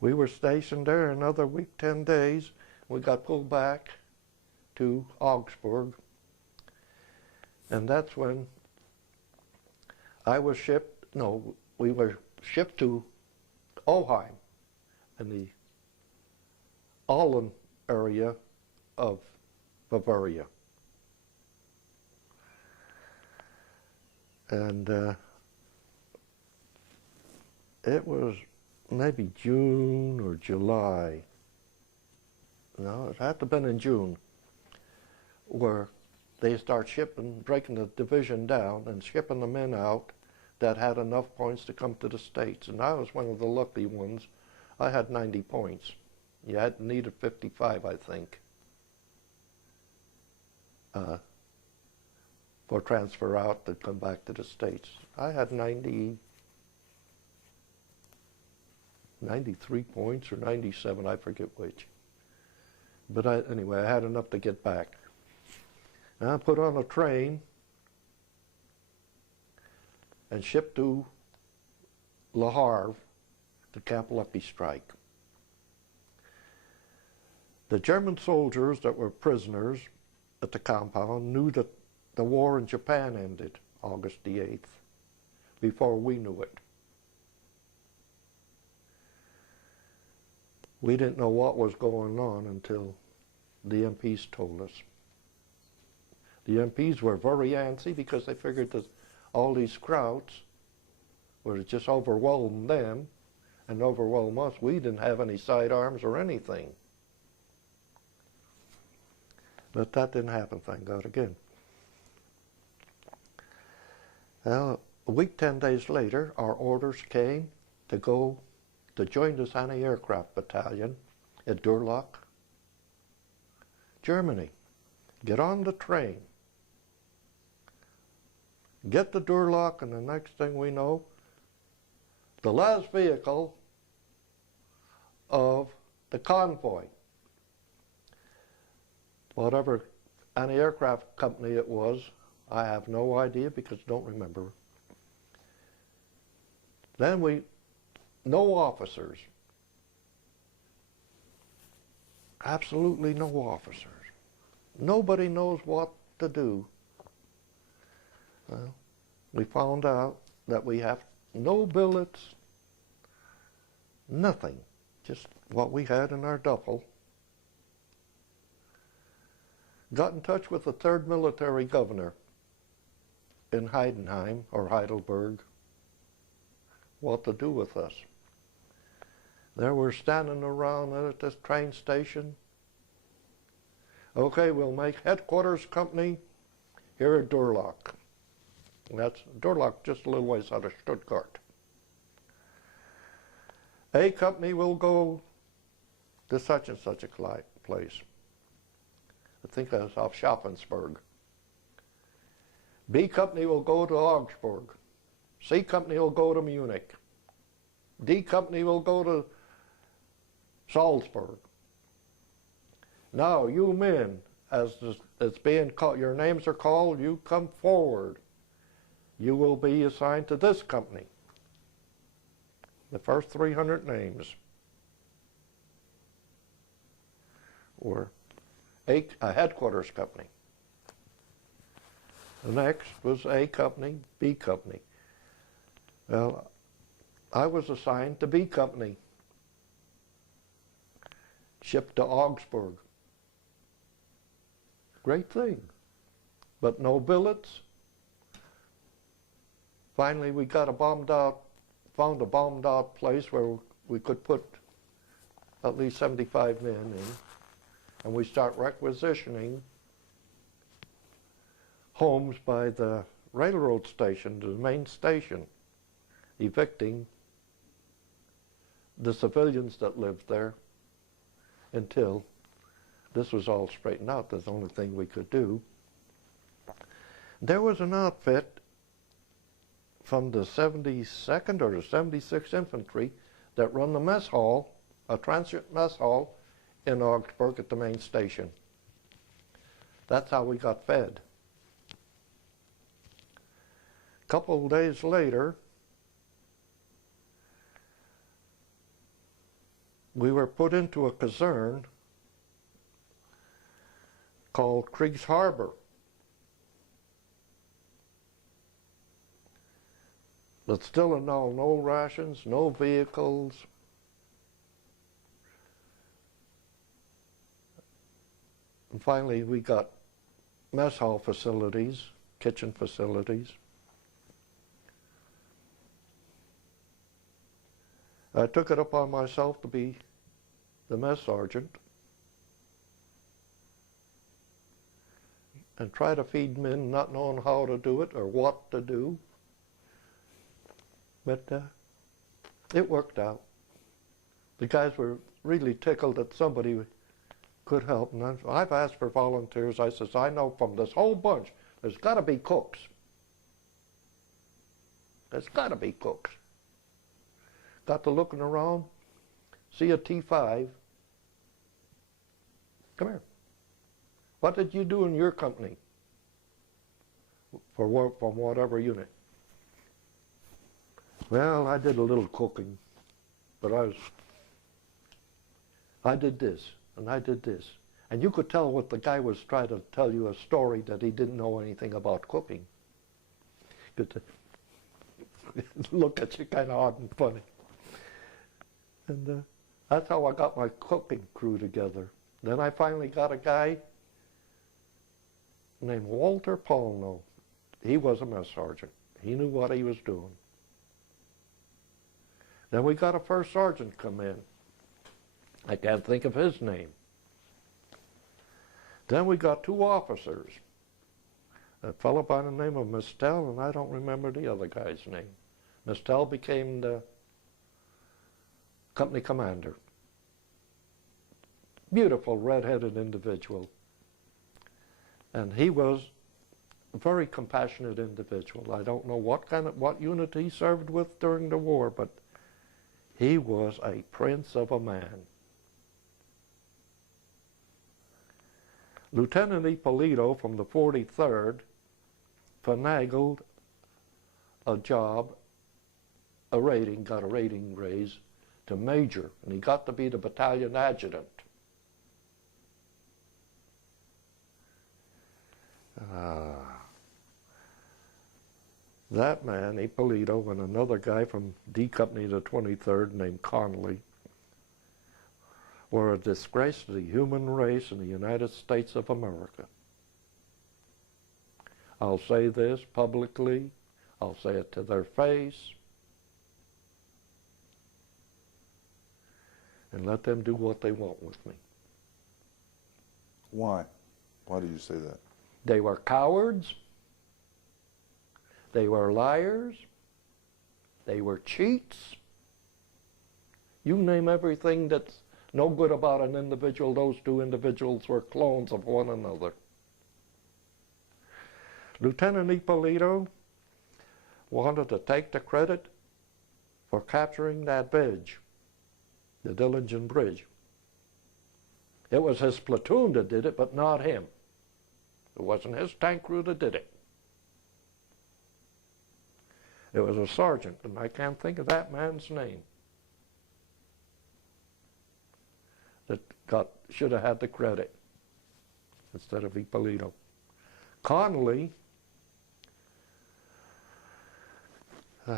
We were stationed there another week, 10 days. We got pulled back to Augsburg. And that's when we were shipped to Oheim in the Aalen area of Bavaria. And it was maybe June or July. No, it had to have been in June, where they start breaking the division down and shipping the men out that had enough points to come to the States. And I was one of the lucky ones. I had 90 points. You needed 55, I think, for transfer out to come back to the States. I had 93 points or 97, I forget which. But anyway, I had enough to get back. And I put on a train and shipped to Le Havre to Camp Lucky Strike. The German soldiers that were prisoners at the compound knew that the war in Japan ended August the 8th, before we knew it. We didn't know what was going on until the MPs told us. The MPs were very antsy because they figured that all these crowds would just overwhelm them and overwhelm us. We didn't have any sidearms or anything. But that didn't happen, thank God, again. Well, a week, 10 days later, our orders came to go to join this anti-aircraft battalion at Durlach, Germany. Get on the train. Get to Durlach, and the next thing we know, the last vehicle of the convoy, whatever anti-aircraft company it was, I have no idea because I don't remember. Then no officers. Absolutely no officers. Nobody knows what to do. Well, we found out that we have no billets, nothing, just what we had in our duffel. Got in touch with the 3rd Military Governor in Heidenheim, or Heidelberg, what to do with us. There we're standing around at this train station. Okay, we'll make headquarters company here at Durlach. That's Durlach, just a little ways out of Stuttgart. A company will go to such and such a place. I think that's off Schaffensburg. B company will go to Augsburg. C company will go to Munich. D company will go to Salzburg. Now, you men, as it's being called, your names are called, you come forward. You will be assigned to this company. The first 300 names were a headquarters company. The next was A company, B company. Well, I was assigned to B company, shipped to Augsburg. Great thing, but no billets. Finally, we got found a bombed out place where we could put at least 75 men in, and we start requisitioning homes by the railroad station, the main station, evicting the civilians that lived there until this was all straightened out. That's the only thing we could do. There was an outfit from the 72nd or the 76th Infantry that run the mess hall, a transient mess hall in Augsburg at the main station. That's how we got fed. A couple of days later, we were put into a caserne called Kriegs Harbor. But still no rations, no vehicles. And finally we got mess hall facilities, kitchen facilities. I took it upon myself to be the mess sergeant and try to feed men not knowing how to do it or what to do. But it worked out. The guys were really tickled that somebody could help. And I've asked for volunteers. I says, I know from this whole bunch, there's got to be cooks. There's got to be cooks. Got to looking around, see a T5. Come here. What did you do in your company for work from whatever unit? Well, I did a little cooking, but I did this, and I did this. And you could tell what the guy was trying to tell you a story that he didn't know anything about cooking. Could look at you kind of odd and funny. And that's how I got my cooking crew together. Then I finally got a guy named Walter Polno. He was a mess sergeant. He knew what he was doing. Then we got a first sergeant come in. I can't think of his name. Then we got 2 officers. A fellow by the name of Mistel, and I don't remember the other guy's name. Mistel became the company commander. Beautiful red-headed individual. And he was a very compassionate individual. I don't know what unit he served with during the war, but he was a prince of a man. Lieutenant Ippolito from the 43rd finagled a job, got a rating raise to major, and he got to be the battalion adjutant. That man, Ippolito, and another guy from D Company of the 23rd named Connolly were a disgrace to the human race in the United States of America. I'll say this publicly. I'll say it to their face. And let them do what they want with me. Why? Why do you say that? They were cowards. They were liars. They were cheats. You name everything that's no good about an individual, those two individuals were clones of one another. Lieutenant Ippolito wanted to take the credit for capturing that bridge, the Dillingen Bridge. It was his platoon that did it, but not him. It wasn't his tank crew that did it. It was a sergeant, and I can't think of that man's name, that should have had the credit instead of Ippolito. Connolly,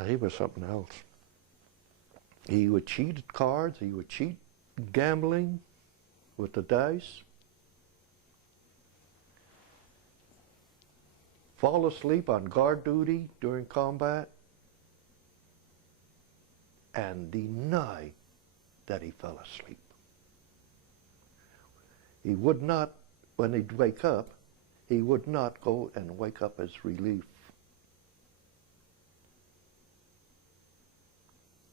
he was something else. He would cheat at cards, he would cheat gambling with the dice, fall asleep on guard duty during combat, and deny that he fell asleep. He would not, when he'd wake up, he would not go and wake up as relief.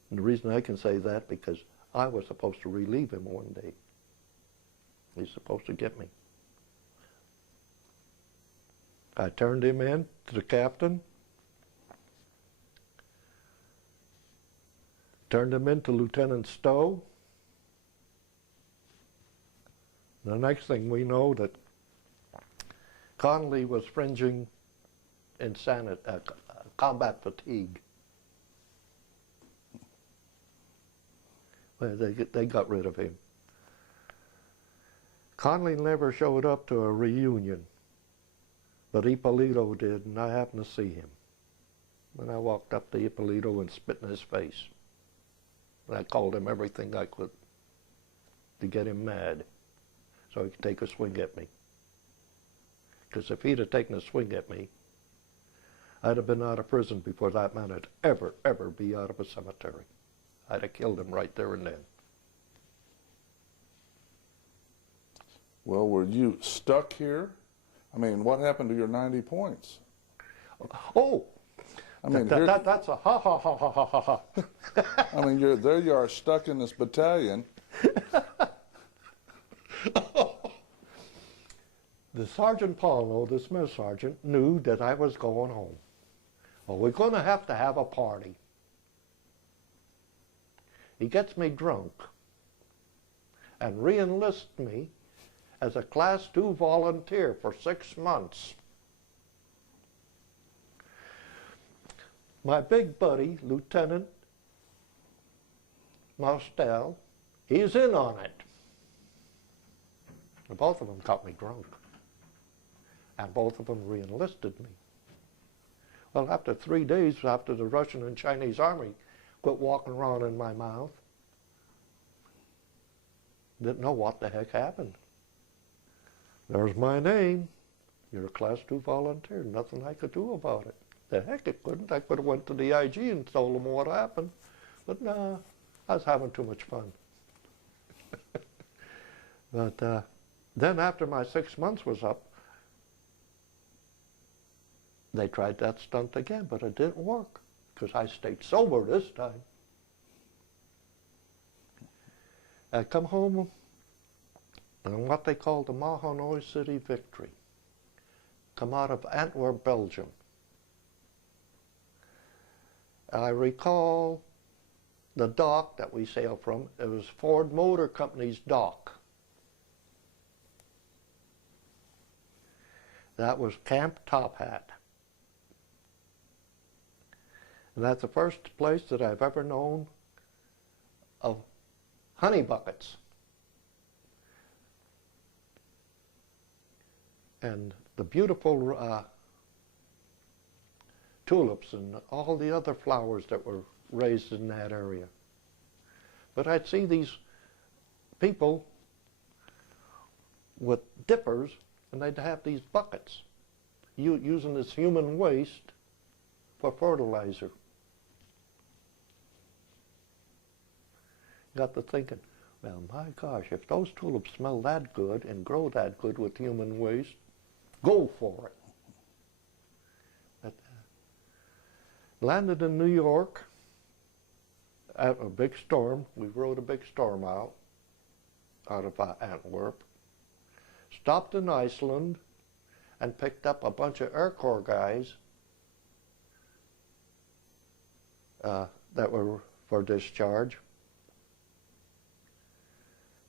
And the reason I can say that, because I was supposed to relieve him one day. He's supposed to get me. I turned him in to the captain, turned him in to Lieutenant Stowe. The next thing we know that Connolly was fringing combat fatigue. Well, they got rid of him. Connolly never showed up to a reunion, but Ippolito did, and I happened to see him. And I walked up to Ippolito and spit in his face. And I called him everything I could to get him mad, so he could take a swing at me. Because if he'd have taken a swing at me, I'd have been out of prison before that man would ever be out of a cemetery. I'd have killed him right there and then. Well, were you stuck here? I mean, what happened to your 90 points? Oh, I mean, that's a ha ha ha ha ha ha ha. I mean, there you are stuck in this battalion. The Sergeant Paulo, the Smith sergeant, knew that I was going home. Well, we're going to have a party. He gets me drunk and re-enlists me as a Class II volunteer for 6 months. My big buddy, Lieutenant Mostel, he's in on it. And both of them got me drunk. And both of them re-enlisted me. Well, after 3 days, after the Russian and Chinese army quit walking around in my mouth, didn't know what the heck happened. There's my name. You're a Class II volunteer. Nothing I could do about it. The heck it couldn't. I could have went to the IG and told them what happened. But nah, I was having too much fun. But then after my 6 months was up, they tried that stunt again, but it didn't work because I stayed sober this time. I come home on what they call the Mahanoy City Victory. Come out of Antwerp, Belgium. I recall the dock that we sailed from. It was Ford Motor Company's dock. That was Camp Top Hat. And that's the first place that I've ever known of honey buckets. And the beautiful tulips and all the other flowers that were raised in that area. But I'd see these people with dippers, and they'd have these buckets using this human waste for fertilizer. Got to thinking, well, my gosh, if those tulips smell that good and grow that good with human waste, go for it. But, landed in New York at a big storm. We rode a big storm out of Antwerp. Stopped in Iceland and picked up a bunch of Air Corps guys that were for discharge.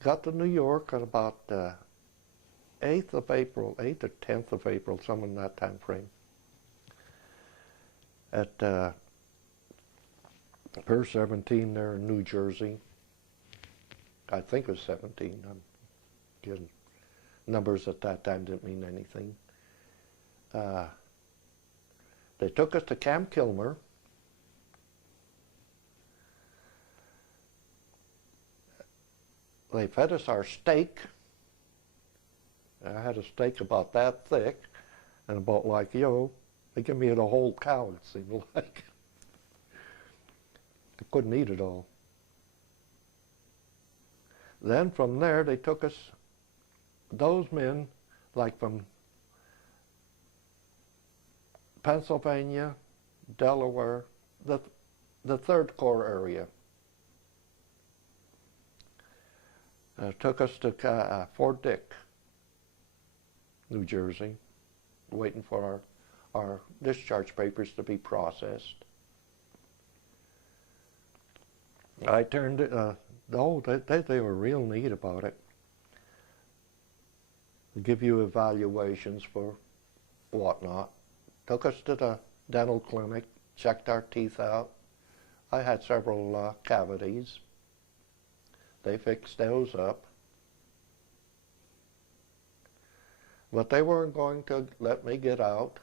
Got to New York at about 8th of April, 8th or 10th of April, somewhere in that time frame. At Pier 17 there in New Jersey. I think it was 17. I'm kidding. Numbers at that time didn't mean anything. They took us to Camp Kilmer. They fed us our steak. I had a steak about that thick and about like, they give me the whole cow, it seemed like. I couldn't eat it all. Then from there, they took us, those men, like from Pennsylvania, Delaware, the Third Corps area. Took us to Fort Dick, New Jersey, waiting for our discharge papers to be processed. I turned it, they were real neat about it. They give you evaluations for whatnot. Took us to the dental clinic, checked our teeth out. I had several cavities. They fixed those up. But they weren't going to let me get out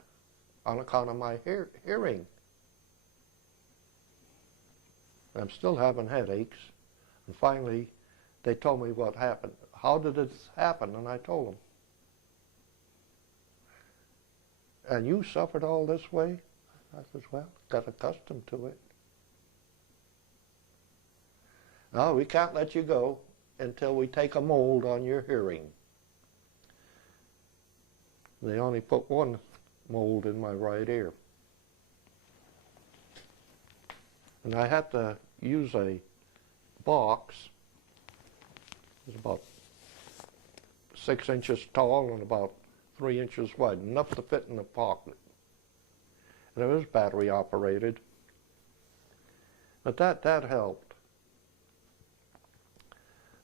on account of my hearing. I'm still having headaches. And finally, they told me what happened. How did this happen? And I told them. And you suffered all this way? I said, well, got accustomed to it. No, we can't let you go until we take a mold on your hearing. They only put one mold in my right ear. And I had to use a box. It was about 6 inches tall and about 3 inches wide, enough to fit in the pocket. And it was battery operated. But that helped.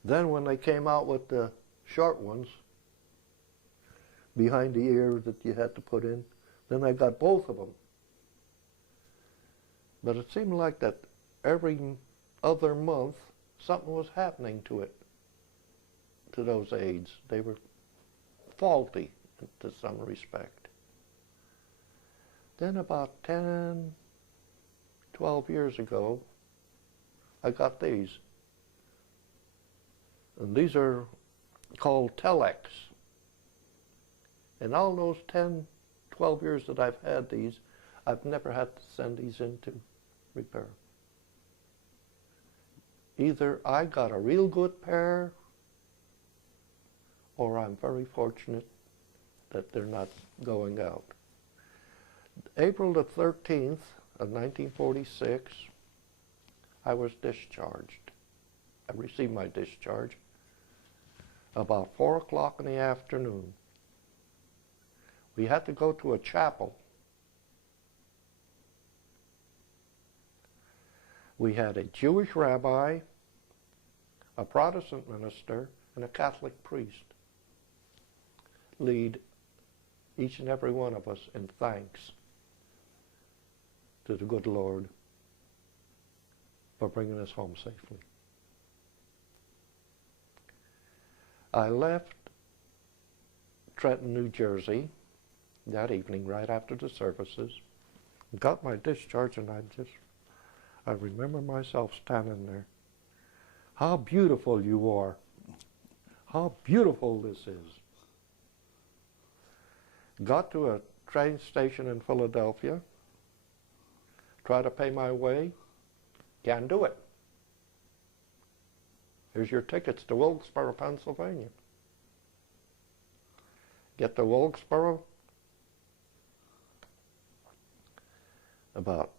Then when they came out with the short ones, behind the ear that you had to put in, then I got both of them. But it seemed like that every other month something was happening to it, to those aids. They were faulty to some respect. Then about 10, 12 years ago, I got these. And these are called Telex. In all those 10, 12 years that I've had these, I've never had to send these into repair. Either I got a real good pair, or I'm very fortunate that they're not going out. April the 13th of 1946, I was discharged. I received my discharge about 4 o'clock in the afternoon. We had to go to a chapel. We had a Jewish rabbi, a Protestant minister, and a Catholic priest lead each and every one of us in thanks to the good Lord for bringing us home safely. I left Trenton, New Jersey that evening right after the services, Got my discharge, and I remember myself standing there. How beautiful you are. How beautiful this is. Got to a train station in Philadelphia, try to pay my way, can't do it. Here's your tickets to Wilkesboro, Pennsylvania. Get to Wilkesboro, about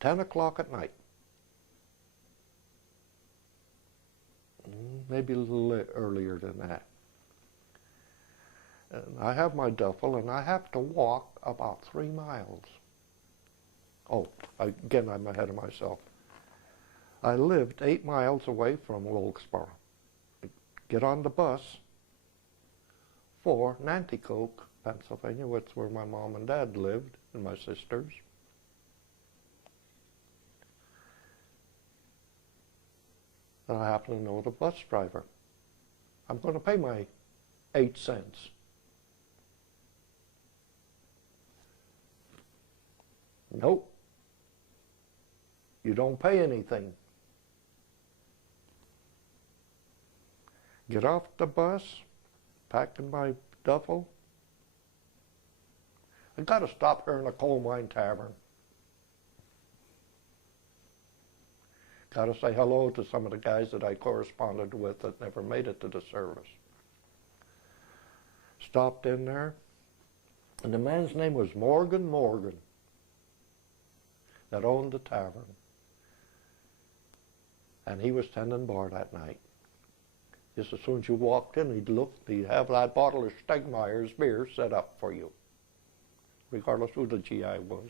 10 o'clock at night. Maybe a little earlier than that. And I have my duffel, and I have to walk about 3 miles. Oh, again, I'm ahead of myself. I lived 8 miles away from Wilkesboro. Get on the bus for Nanticoke, Pennsylvania, which is where my mom and dad lived, and my sisters. And I happen to know the bus driver. I'm going to pay my 8 cents. Nope. You don't pay anything. Get off the bus, packing my duffel. I got to stop here in a coal mine tavern. Got to say hello to some of the guys that I corresponded with that never made it to the service. Stopped in there, and the man's name was Morgan that owned the tavern. And he was tending bar that night. Just as soon as you walked in, he'd have that bottle of Stegmeyer's beer set up for you, regardless who the GI was.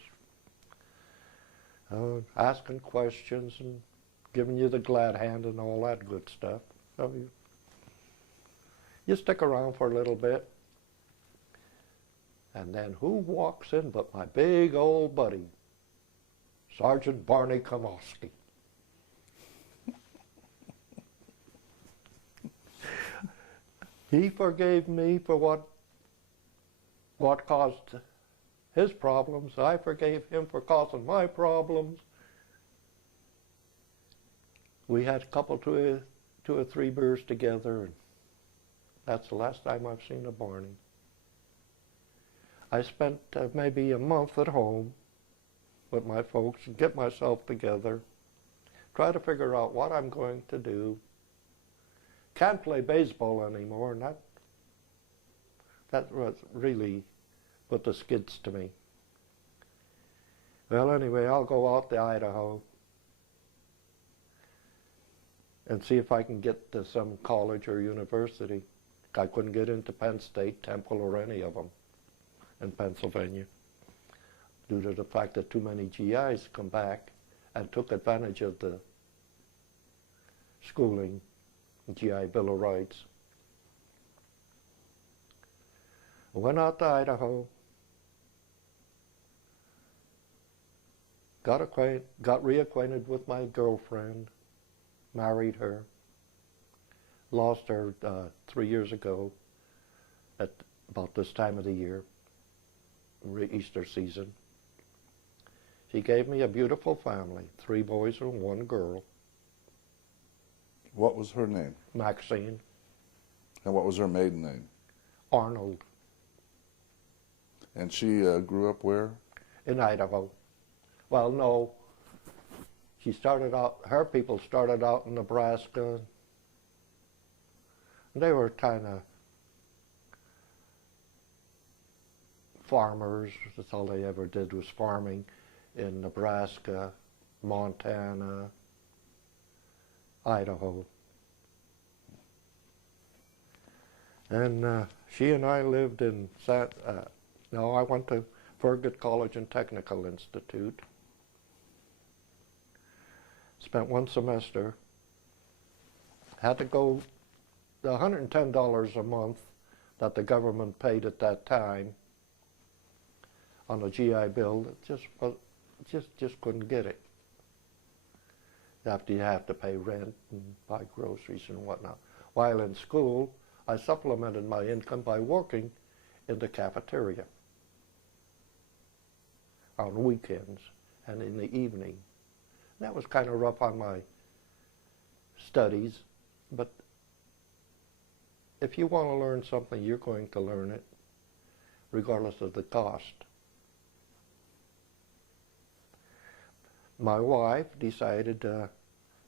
Asking questions and giving you the glad hand and all that good stuff. So you stick around for a little bit. And then who walks in but my big old buddy, Sergeant Barney Komofsky. He forgave me for what caused his problems. I forgave him for causing my problems. We had a couple, two or three beers together, and that's the last time I've seen a Barney. I spent maybe a month at home with my folks and get myself together, try to figure out what I'm going to do. Can't play baseball anymore, and that was really put the skids to me. Well, anyway, I'll go out to Idaho and see if I can get to some college or university. I couldn't get into Penn State, Temple, or any of them in Pennsylvania due to the fact that too many GIs come back and took advantage of the schooling, GI Bill of Rights. I went out to Idaho, got reacquainted with my girlfriend, married her, lost her 3 years ago at about this time of the year, Easter season. She gave me a beautiful family, 3 boys and 1 girl. What was her name? Maxine. And what was her maiden name? Arnold. And she grew up where? In Idaho. Well, no. Her people started out in Nebraska. They were kind of farmers. That's all they ever did was farming in Nebraska, Montana, Idaho. And she and I lived in I went to Fergus College and Technical Institute. Spent 1 semester. Had to go, the $110 a month that the government paid at that time on a GI Bill, just couldn't get it. After you have to pay rent and buy groceries and whatnot. While in school, I supplemented my income by working in the cafeteria. on weekends and in the evening. That was kind of rough on my studies, but if you want to learn something, you're going to learn it, regardless of the cost. My wife decided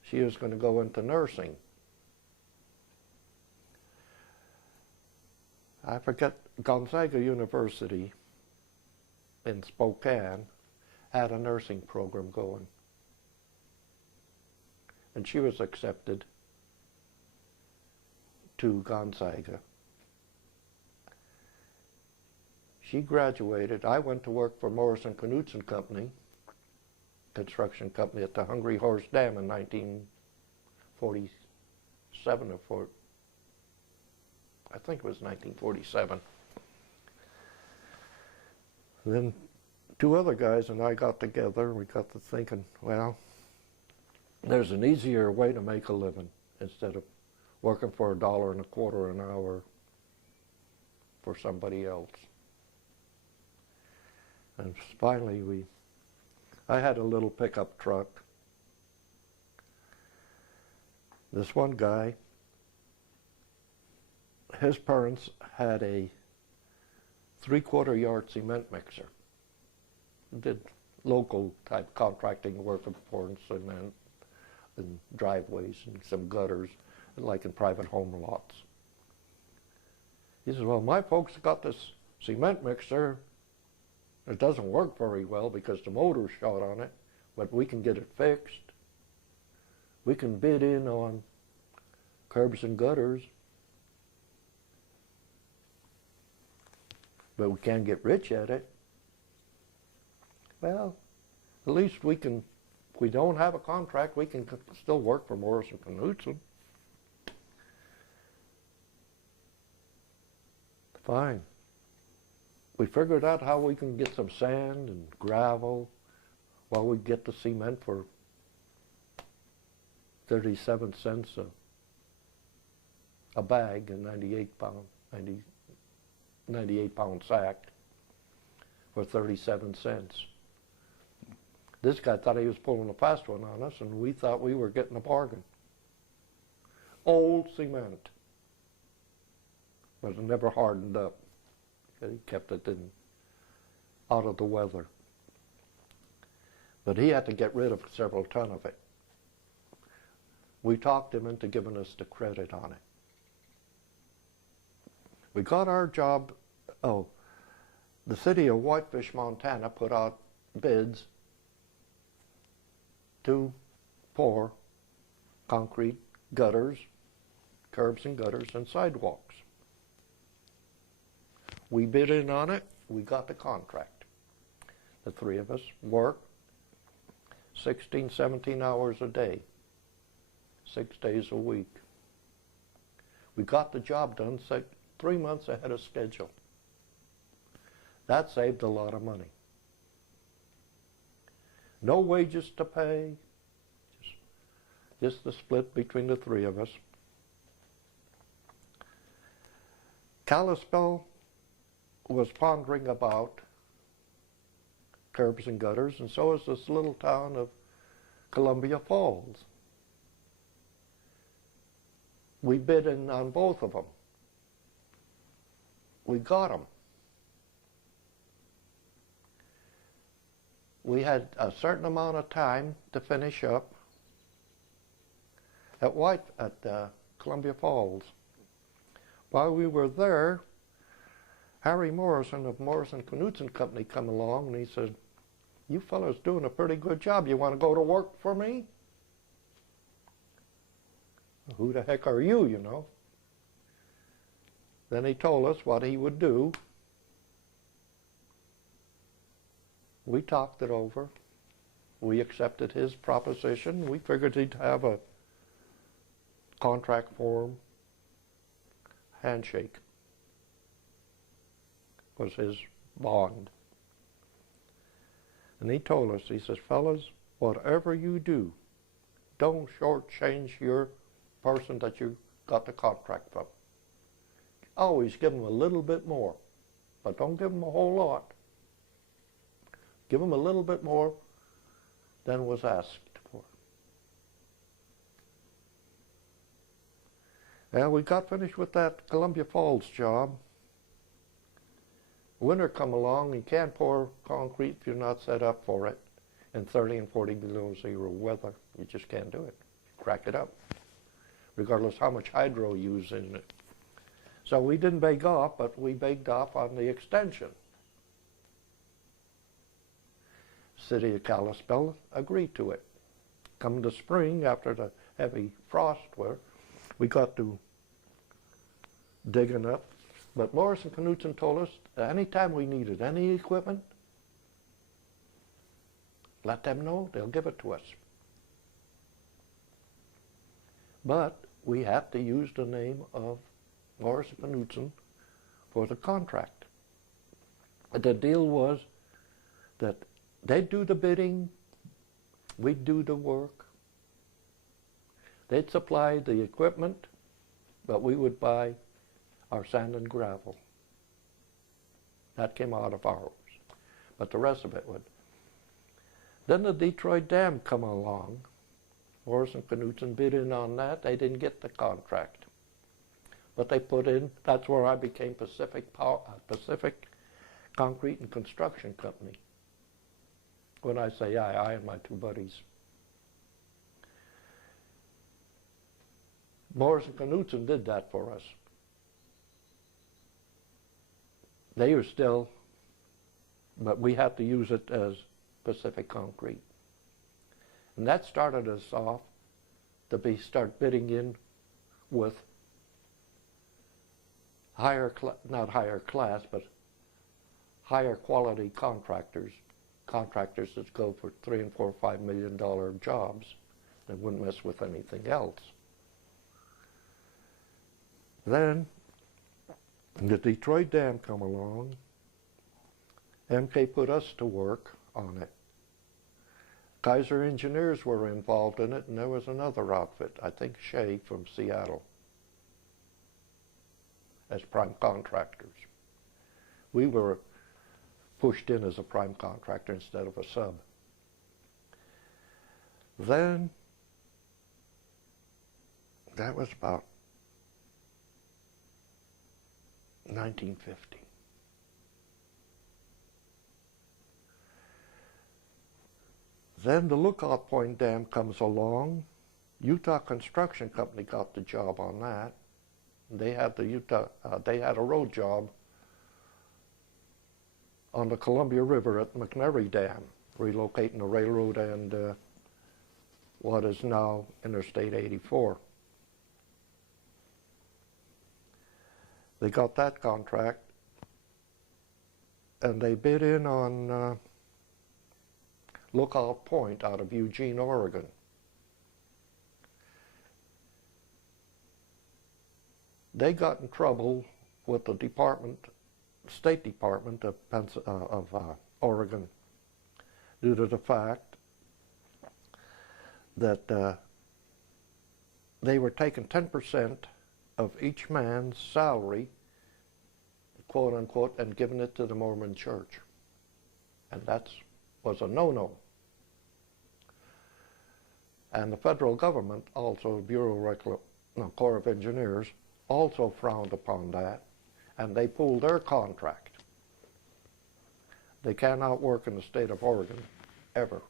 she was going to go into nursing. I forget, Gonzaga University in Spokane had a nursing program going. And she was accepted to Gonzaga. She graduated. I went to work for Morrison Knudsen Company, construction company at the Hungry Horse Dam in 1947 or 4. I think it was 1947. Then two other guys and I got together and we got to thinking, well, there's an easier way to make a living instead of working for $1.25 an hour for somebody else. And finally I had a little pickup truck. This one guy, his parents had a 3/4 yard cement mixer. Did local type contracting work for pouring cement and driveways and some gutters, like in private home lots. He says, well, my folks got this cement mixer. It doesn't work very well because the motor's shot on it, but we can get it fixed. We can bid in on curbs and gutters, but we can't get rich at it. Well, at least we can, if we don't have a contract, we can still work for Morrison Knudsen. Fine. We figured out how we can get some sand and gravel while we get the cement for 37 cents a bag, a 98 pound sack for 37 cents. This guy thought he was pulling a fast one on us, and we thought we were getting a bargain. Old cement, but it never hardened up. He kept it out of the weather. But he had to get rid of several ton of it. We talked him into giving us the credit on it. We got our job. Oh, the city of Whitefish, Montana put out bids to pour concrete gutters, curbs and gutters, and sidewalks. We bid in on it. We got the contract. The three of us worked 16, 17 hours a day, 6 days a week. We got the job done 3 months ahead of schedule. That saved a lot of money. No wages to pay, just the split between the three of us. Kalispell was pondering about curbs and gutters, and so is this little town of Columbia Falls. We bid in on both of them. We got them. We had a certain amount of time to finish up at Columbia Falls. While we were there, Harry Morrison of Morrison Knudsen Company come along, and he said, you fellas doing a pretty good job. You want to go to work for me? Who the heck are you, you know? Then he told us what he would do. We talked it over. We accepted his proposition. We figured he'd have a contract form. Handshake was his bond. And he told us, he says, fellas, whatever you do, don't shortchange your person that you got the contract from. Always give them a little bit more, but don't give them a whole lot. Give them a little bit more than was asked for. Well, we got finished with that Columbia Falls job. Winter come along, you can't pour concrete if you're not set up for it in 30 and 40 below zero weather. You just can't do it. Crack it up, regardless how much hydro you use in it. So we didn't beg off, but we begged off on the extension. City of Kalispell agreed to it. Come the spring, after the heavy frost, we got to digging up. But Morris and Knutson told us that anytime we needed any equipment, let them know, they'll give it to us. But we had to use the name of Morris and Knutson for the contract. The deal was that they'd do the bidding, we'd do the work. They'd supply the equipment, but we would buy our sand and gravel. That came out of ours, but the rest of it would. Then the Detroit Dam come along. Morris and Knutson bid in on that. They didn't get the contract, but they put in. That's where I became Pacific Concrete and Construction Company. When I say I and my two buddies. Morris and Knutson did that for us. They were still, but we had to use it as Pacific Concrete. And that started us off to start bidding in with not higher class, but higher quality contractors. Contractors that go for $3 and $4, $5 million jobs that wouldn't mess with anything else. Then the Detroit Dam come along. MK put us to work on it. Kaiser Engineers were involved in it, and there was another outfit, I think Shea from Seattle, as prime contractors. We were pushed in as a prime contractor instead of a sub. Then, that was about 1950. Then the Lookout Point Dam comes along. Utah Construction Company got the job on that. They had they had a road job on the Columbia River at McNary Dam, relocating the railroad and what is now Interstate 84. They got that contract, and they bid in on Lookout Point out of Eugene, Oregon. They got in trouble with the State Department of Oregon due to the fact that they were taking 10% of each man's salary, quote unquote, and giving it to the Mormon Church. And that was a no-no. And the federal government, also Corps of Engineers, also frowned upon that, and they pulled their contract. They cannot work in the state of Oregon, ever.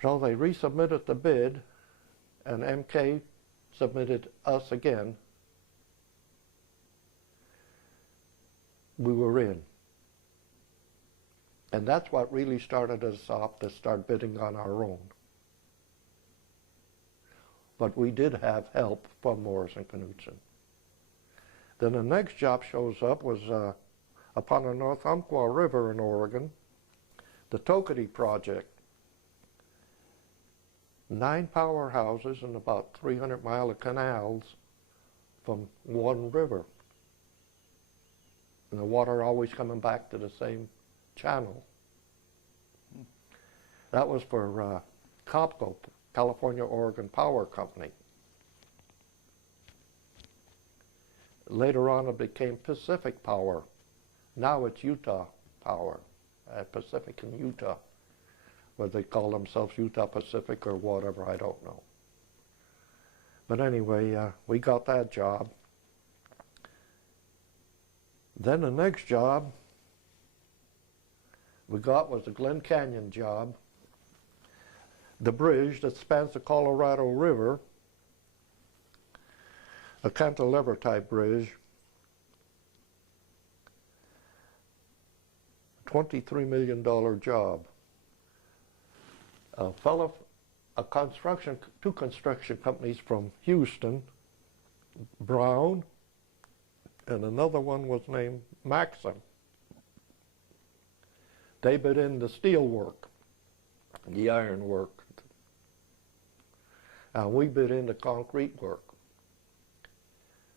So they resubmitted the bid, and MK submitted us again. We were in. And that's what really started us off to start bidding on our own. But we did have help from Morris and Knutson. Then the next job shows up was upon the North Umpqua River in Oregon, the Toketee Project. 9 powerhouses and about 300-mile of canals from one river. And the water always coming back to the same channel. That was for COPCO, California Oregon Power Company. Later on it became Pacific Power. Now it's Utah Power, Pacific in Utah. Whether they call themselves Utah Pacific or whatever, I don't know. But anyway, we got that job. Then the next job we got was the Glen Canyon job. The bridge that spans the Colorado River, a cantilever type bridge, $23 million job. Two construction companies from Houston, Brown, and another one was named Maxim. They bid in the steel work, the iron work, and we bid in the concrete work.